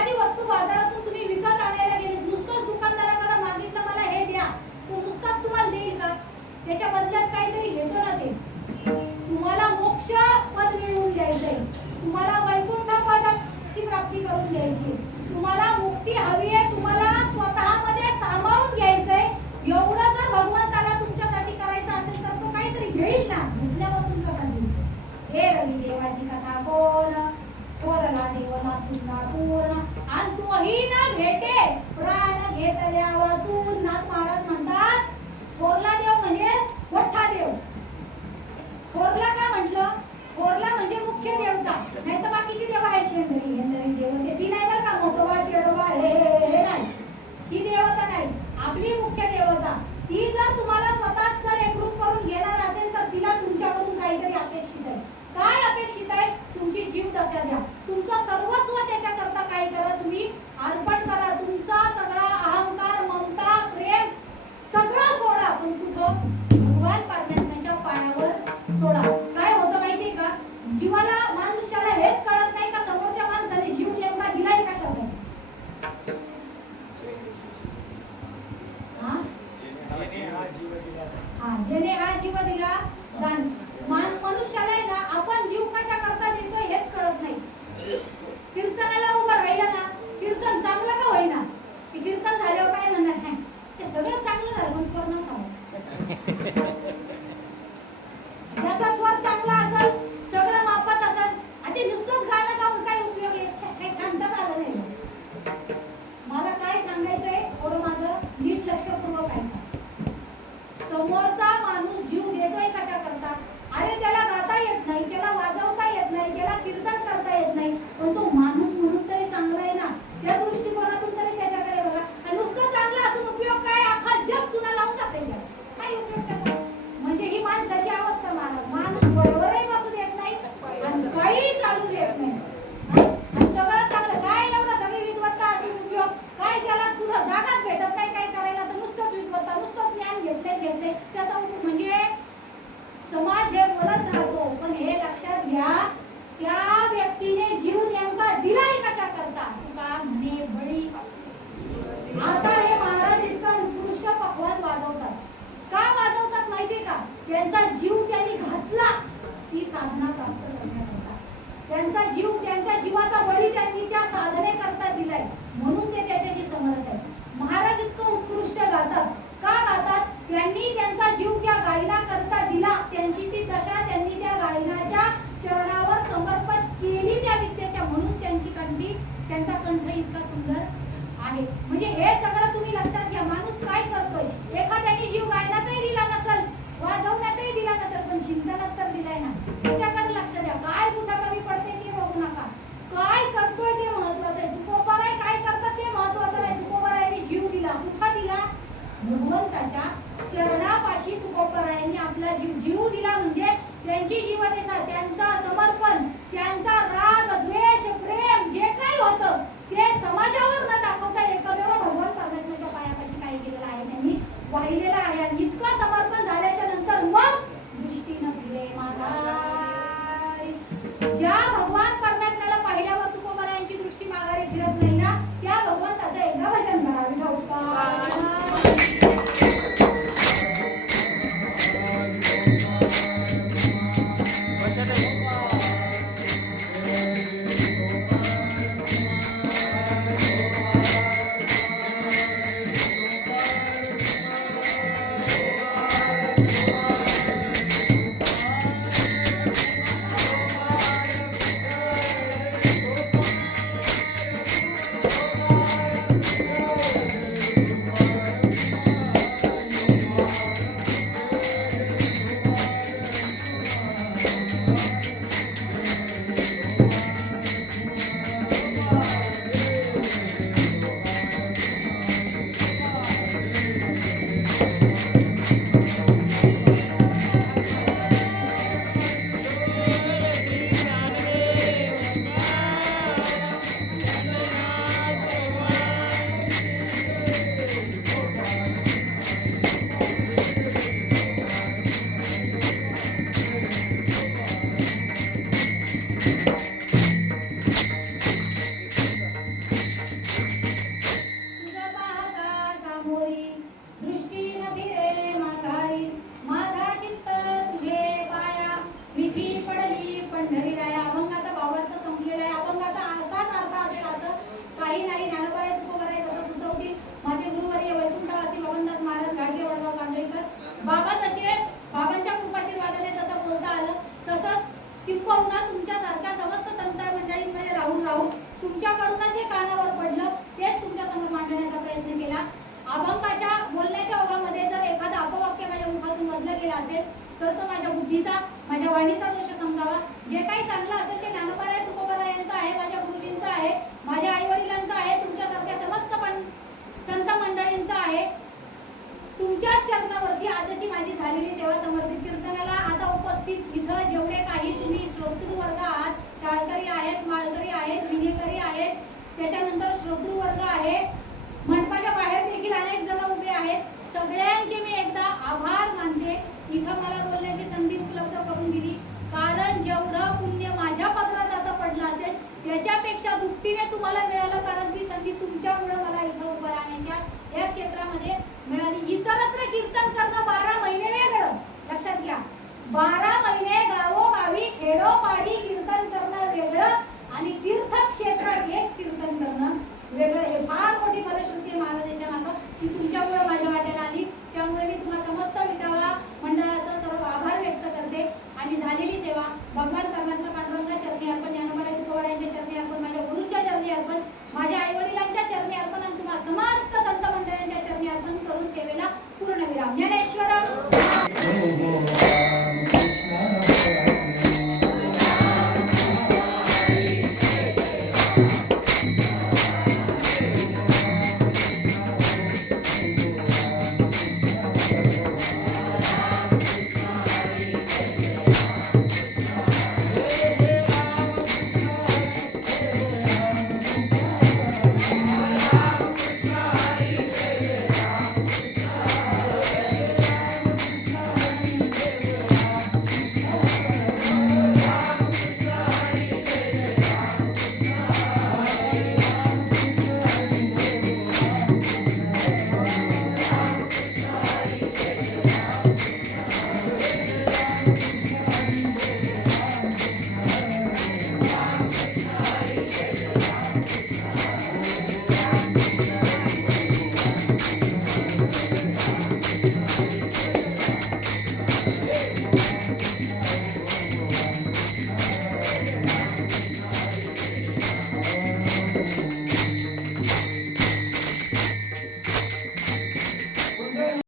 एखादी वस्तू बाजारातून तुम्ही विकत आणायला गेले, नुसतंच दुकानदाराकडे मागितलं मला हे द्या, तो नुसताच तुम्हाला देईल का? त्याच्या बदल्यात काहीतरी घेतो ना ते. तुम्हाला मोक्ष पद मिळवून द्यायचंय, तुम्हाला वैकुंठ पदाची प्राप्ती करून द्यायची, तुम्हाला मुक्ती हवी आहे, तुम्हाला स्वतःमध्ये सामावून घ्यायचंय. एवढं जर भगवंताला तुमच्यासाठी करायचं असेल तर तो काहीतरी घेईल ना, घेतल्यापासून कसा देईल? हे रवी देवाची कथा कोण थोरला देवला सुद्धा पूर्ण आणि तोही न भेटे प्राण घेतल्या वाचून. नाथ महाराज म्हणतात थोरला देव म्हणजे मोठा देव. थोरला का म्हटलं? थोरला म्हणजे मुख्य देवता, नाही तर बाकीची देव आहेत शेंदरी हेंदरी देव, ती नाही बरं का, मोसोबा चेडोबा हे नाही, ही देवता नाही. आपली मुख्य देवता ती जर तुम्हाला स्वतःच जर एकरूप करून घेणार असेल तर तिला तुमच्याकडून काहीतरी अपेक्षित आहे. काय अपेक्षित आहे? तुमची जीव दशा द्या, तुमचं सर्वस्व त्याच्याकरता काय करा, तुम्ही अर्पण करा. तुमचा सगळा अहंकार, ममता, प्रेम सगळं सोडा, पण कुठं? भगवान परमात्म्याच्या पायावर सोडा. काय होतं माहितीये का? जीवाला, मनुष्याला हेच कळत नाही का समोरच्या माणसाने जीव नेमका दिलाय कशासाठी? जेने हा जीव दिला दान. मनुष्याला आहे ना, आपण जीव कशा करता देतोय हेच कळत नाही. कीर्तनाला उभं राहिलं ना, कीर्तन चांगलं का होईना, की कीर्तन झाल्यावर काय म्हणणार, नाही ते सगळं चांगलं झालं पण स्वर नव्हता. ज्याचा स्वर चांगला असेल, सगळं मापात असेल आणि ते नुसतंच गाणं गाऊन काय उपयोग आहे? काही सांगताच आलं नाही. मला काय सांगायचंय थोडं माझं नीट लक्षपूर्वक ऐका. समोरचा माणूस जीव देतोय कशा करता? अरे त्याला गाता येत नाही, त्याला वाजवता येत नाही, त्याला कीर्तन करता येत नाही, पण तो माणूस म्हणून तरी चांगला आहे ना, त्या दृष्टिकोनातून तरी त्याच्याकडे बघा. आणि नुसतं चांगलं असून उपयोग काय? अख्खा जग चुना लावून जाते, काय उपयोग त्याचा? म्हणजे ही माणसाची अवस्था. माणूस घोड्यावरही बसू देत नाही आणि काही चालू देत नाही, आणि सगळं चांगलं काय? एवढं सगळी विद्वत्ता असून उपयोग काय? त्याला कुठं जागाच भेटत नाही काय करायला, तर नुसतंच विद्वत्ता, नुसतंच ज्ञान घेतलंय त्याचा म्हणजे समाज हे बोलत राहतो. पण हे लक्षात घ्या, त्या व्यक्तीने जीव नेमका दिलाय कशा करता? तुका म्हणे बळी. आता हे महाराज इतकं उत्कृष्ट पक्वान वाजवतात. का वाजवतात माहितीये का? त्यांचा जीव त्यांनी घातला ती साधना प्राप्त करण्याकरता. त्यांचा जीव, त्यांच्या जीवाचा बळी त्यांनी त्या साधनेकरता दिलाय, म्हणून ते त्याच्याशी समरस आहेत. महाराज इतकं उत्कृष्ट गातात. का गातात? त्यांनी त्यांचा जीव त्या गायना करता दिला, त्यांची ती दशा त्यांनी त्या गायनाच्या चरणावर समर्पित केली त्या विद्येच्या, म्हणून त्यांचा कंठ इतका सुंदर आहे. म्हणजे हे सगळं तुम्ही लक्षात घ्या. माणूस काय करतोय? एखाद्याने जीव गायनातही दिला नसेल, वाजवण्यातही दिला नसेल, पण चिंतनात तर दिलाय ना, त्याच्याकडे लक्ष द्या. काय कुठं कमी पडते ते बघू नका, काय करतोय ते महत्वाचं आहे. तुकोबाराय काय करतात ते महत्वाचं नाही. तुकोबारायांनी जीव दिला, कुठं दिला? भगवंताच्या चरणापाशी तुकोबारायांनी आपला जीव दिला. म्हणजे त्यांची जीवदशा, त्यांचा समर्पण, त्यांचा राग, द्वेष, प्रेम जे काही होतं ते समाजावर न दाखवता एकमेव भगवान परमात्म्याच्या पायापाशी काय केलेलं आहे? त्यांनी वाहिलेलं आहे. आणि इतकं समर्पण झाल्याच्या नंतर मग दृष्टीनं फिरे माघारी. ज्या भगवान परमात्म्याला पाहिल्यावर तुकोबारायांची दृष्टी माघारी फिरत नाही ना, त्या भगवंताचं एकदा भजन करावे ठाऊका. वचन बाबा जसे बाबांच्या कृपाशीर्वादाने जसं बोलता आलं तसंच किंबहुना तुमच्यासारख्या समस्त संत मंडळींमध्ये राहून राहून तुमच्याकडूनच जे कानावर पडलं तेच तुमच्या समोर मांडण्याचा प्रयत्न केला. अभंगाच्या बोलण्याच्या ओघामध्ये जर एखादं अपवाक्य माझ्या मुखातून मधलं गेलं असेल तर तो माझ्या बुद्धीचा माझ्या वाणीचा दोष समजावा. जे काही चांगलं असेल ते ज्ञानोबाराय तुकोबारायांचं आहे, माझ्या गुरुजींचं आहे, माझ्या आई वडिलांचं आहे, तुमच्यासारख्या समस्त संत मंडळींचं आहे. तुमच्याच चरणावरती आजची माझी झालेली सेवा समर्पित कीर्तनाला आता उपस्थित इथं जेवढे काही तुम्ही श्रोतृ वर्ग आहात, टाळकरी आहेत, माळकरी आहेत, विनेकरी आहेत, त्याच्यानंतर श्रोतृ वर्ग आहे, मंडपाच्या बाहेर देखील अनेक जण उभे आहेत. सगळ्यांचे मी एकदा आभार मानते इथं मला बोलण्याची संधी उपलब्ध करून दिली. कारण जेवढं पुण्य माझ्या पदरात आता पडलं असेल त्याच्यापेक्षा दुपटीने तुम्हाला मिळालं. कारण ती